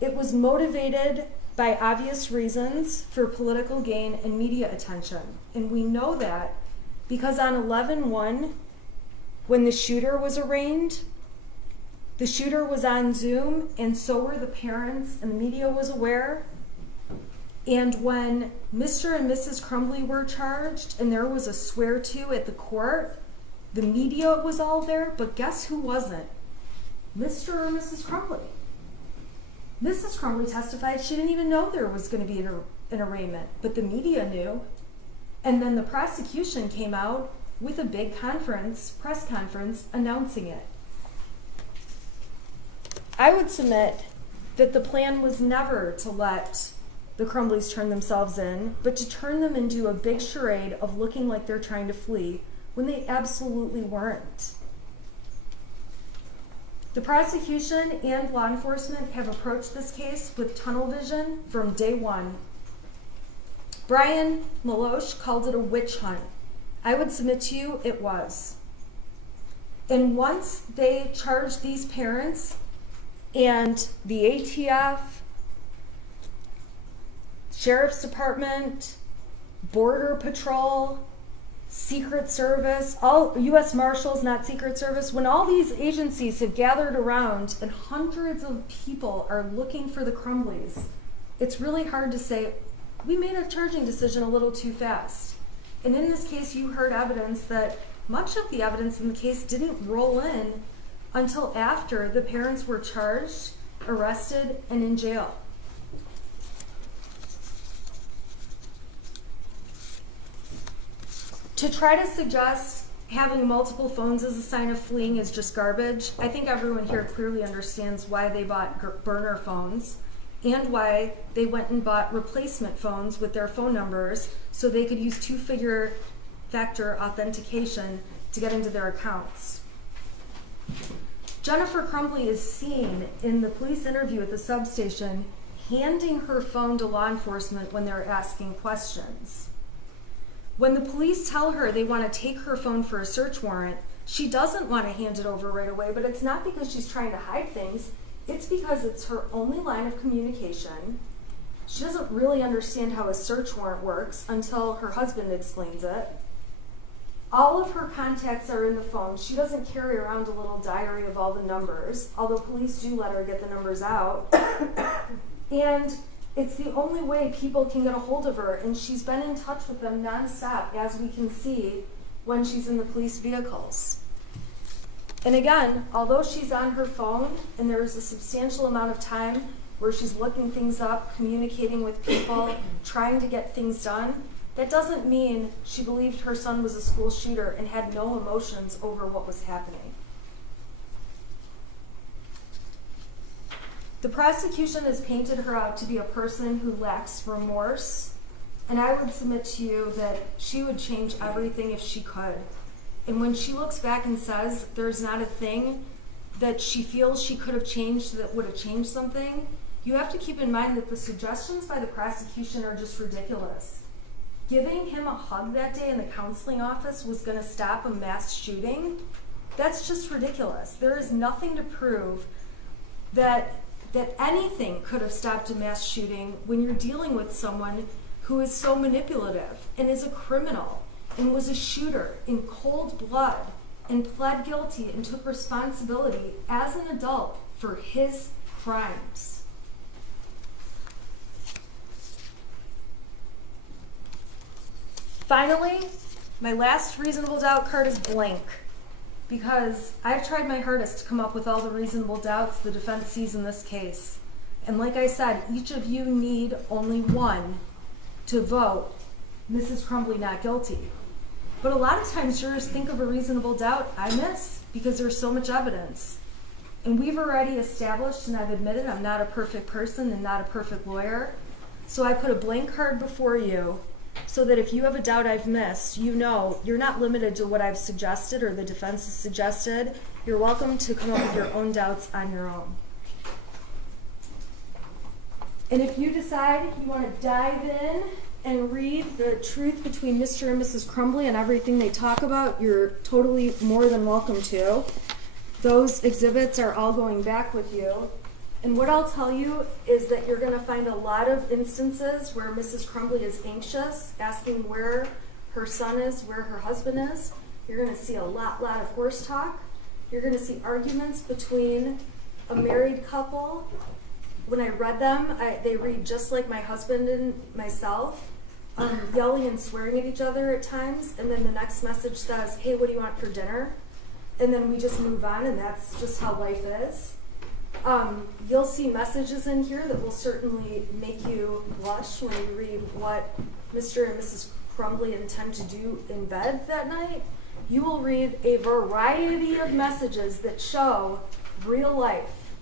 It was motivated by obvious reasons for political gain and media attention. And we know that because on 11/1, when the shooter was arraigned, the shooter was on Zoom, and so were the parents, and the media was aware. And when Mr. and Mrs. Crumbley were charged, and there was a swear-to at the court, the media was all there, but guess who wasn't? Mr. or Mrs. Crumbley. Mrs. Crumbley testified she didn't even know there was going to be an arraignment, but the media knew. And then the prosecution came out with a big press conference, announcing it. I would submit that the plan was never to let the Crumbleys turn themselves in, but to turn them into a big charade of looking like they're trying to flee when they absolutely weren't. The prosecution and law enforcement have approached this case with tunnel vision from day one. Brian Maloche called it a witch hunt. I would submit to you it was. And once they charged these parents and the ATF, Sheriff's Department, Border Patrol, Secret Service, all U.S. Marshals, not Secret Service, when all these agencies have gathered around and hundreds of people are looking for the Crumbleys, it's really hard to say, we made a charging decision a little too fast. And in this case, you heard evidence that much of the evidence in the case didn't roll in until after the parents were charged, arrested, and in jail. To try to suggest having multiple phones as a sign of fleeing is just garbage. I think everyone here clearly understands why they bought burner phones and why they went and bought replacement phones with their phone numbers so they could use two-factor authentication to get into their accounts. Jennifer Crumbley is seen in the police interview at the substation handing her phone to law enforcement when they're asking questions. When the police tell her they want to take her phone for a search warrant, she doesn't want to hand it over right away, but it's not because she's trying to hide things. It's because it's her only line of communication. She doesn't really understand how a search warrant works until her husband explains it. All of her contacts are in the phone. She doesn't carry around a little diary of all the numbers, although police do let her get the numbers out. And it's the only way people can get a hold of her, and she's been in touch with them nonstop, as we can see when she's in the police vehicles. And again, although she's on her phone, and there is a substantial amount of time where she's looking things up, communicating with people, trying to get things done, that doesn't mean she believed her son was a school shooter and had no emotions over what was happening. The prosecution has painted her out to be a person who lacks remorse, and I would submit to you that she would change everything if she could. And when she looks back and says there's not a thing that she feels she could have changed that would have changed something, you have to keep in mind that the suggestions by the prosecution are just ridiculous. Giving him a hug that day in the counseling office was going to stop a mass shooting? That's just ridiculous. There is nothing to prove that anything could have stopped a mass shooting when you're dealing with someone who is so manipulative and is a criminal and was a shooter in cold blood and pled guilty and took responsibility as an adult for his crimes. Finally, my last reasonable doubt card is blank, because I've tried my hardest to come up with all the reasonable doubts the defense sees in this case. And like I said, each of you need only one to vote Mrs. Crumbley not guilty. But a lot of times jurors think of a reasonable doubt I miss because there's so much evidence. And we've already established, and I've admitted I'm not a perfect person and not a perfect lawyer, so I put a blank card before you so that if you have a doubt I've missed, you know you're not limited to what I've suggested or the defense has suggested. You're welcome to come up with your own doubts on your own. And if you decide you want to dive in and read the truth between Mr. and Mrs. Crumbley and everything they talk about, you're totally more than welcome to. Those exhibits are all going back with you. And what I'll tell you is that you're going to find a lot of instances where Mrs. Crumbley is anxious, asking where her son is, where her husband is. You're going to see a lot of horse talk. You're going to see arguments between a married couple. When I read them, they read just like my husband and myself, yelling and swearing at each other at times. And then the next message says, hey, what do you want for dinner? And then we just move on, and that's just how life is. You'll see messages in here that will certainly make you blush when you read what Mr. and Mrs. Crumbley intend to do in bed that night. You will read a variety of messages that show real life,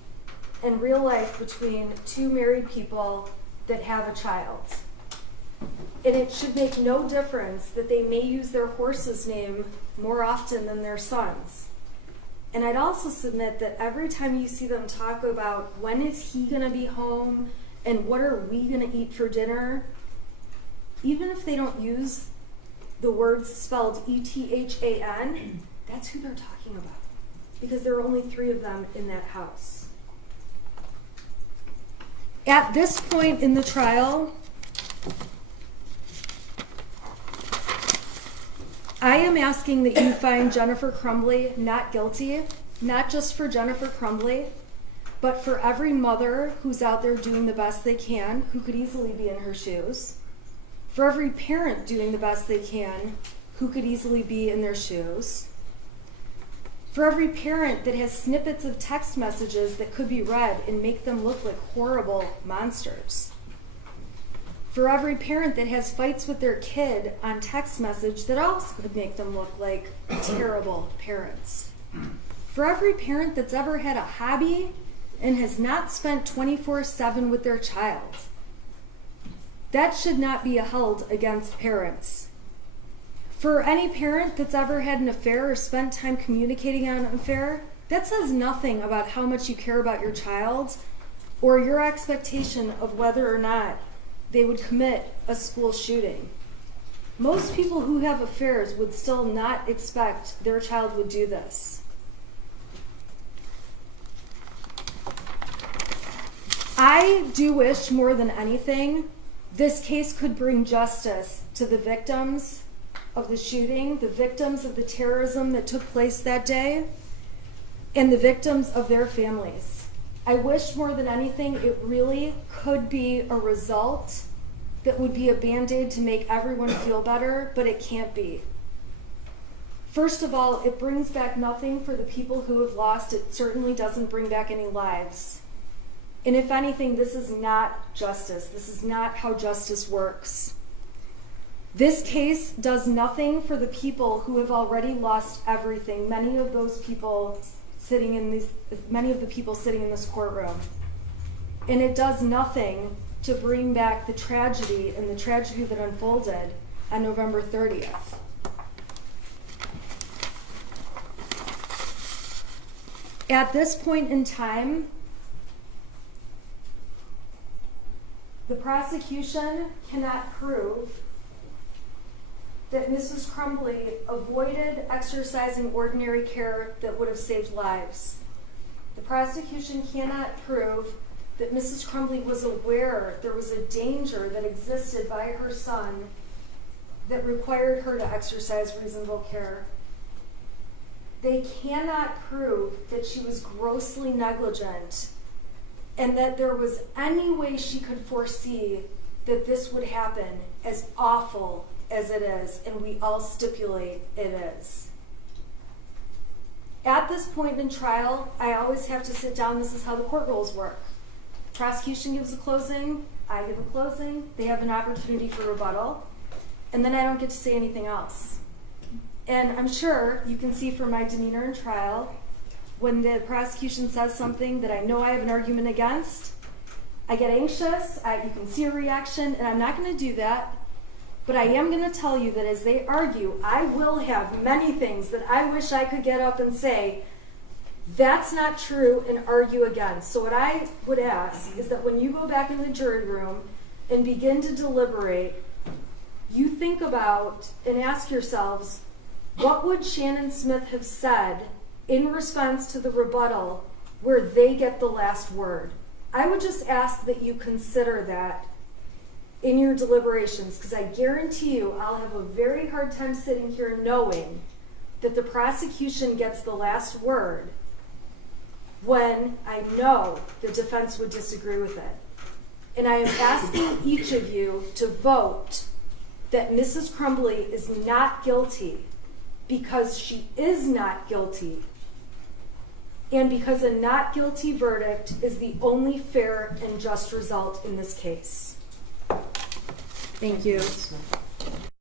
and real life between two married people that have a child. And it should make no difference that they may use their horse's name more often than their son's. And I'd also submit that every time you see them talk about when is he going to be home and what are we going to eat for dinner, even if they don't use the words spelled E-T-H-A-N, that's who they're talking about, because there are only 3 of them in that house. At this point in the trial, I am asking that you find Jennifer Crumbley not guilty, not just for Jennifer Crumbley, but for every mother who's out there doing the best they can, who could easily be in her shoes, for every parent doing the best they can, who could easily be in their shoes, for every parent that has snippets of text messages that could be read and make them look like horrible monsters, for every parent that has fights with their kid on text message that also could make them look like terrible parents, for every parent that's ever had a hobby and has not spent 24/7 with their child. That should not be held against parents. For any parent that's ever had an affair or spent time communicating on an affair, that says nothing about how much you care about your child or your expectation of whether or not they would commit a school shooting. Most people who have affairs would still not expect their child would do this. I do wish more than anything this case could bring justice to the victims of the shooting, the victims of the terrorism that took place that day, and the victims of their families. I wish more than anything it really could be a result that would be a Band-Aid to make everyone feel better, but it can't be. First of all, it brings back nothing for the people who have lost. It certainly doesn't bring back any lives. And if anything, this is not justice. This is not how justice works. This case does nothing for the people who have already lost everything. Many of the people sitting in this courtroom. And it does nothing to bring back the tragedy and the tragedy that unfolded on November 30th. At this point in time, the prosecution cannot prove that Mrs. Crumbley avoided exercising ordinary care that would have saved lives. The prosecution cannot prove that Mrs. Crumbley was aware there was a danger that existed by her son that required her to exercise reasonable care. They cannot prove that she was grossly negligent and that there was any way she could foresee that this would happen, as awful as it is, and we all stipulate it is. At this point in trial, I always have to sit down. This is how the court rules work. Prosecution gives a closing, I give a closing, they have an opportunity for rebuttal, and then I don't get to say anything else. And I'm sure you can see from my demeanor in trial, when the prosecution says something that I know I have an argument against, I get anxious, you can see a reaction, and I'm not going to do that, but I am going to tell you that as they argue, I will have many things that I wish I could get up and say, that's not true, and argue against. So what I would ask is that when you go back in the jury room and begin to deliberate, you think about and ask yourselves, what would Shannon Smith have said in response to the rebuttal where they get the last word? I would just ask that you consider that in your deliberations, because I guarantee you I'll have a very hard time sitting here knowing that the prosecution gets the last word when I know the defense would disagree with it. And I am asking each of you to vote that Mrs. Crumbley is not guilty because she is not guilty, and because a not guilty verdict is the only fair and just result in this case. Thank you.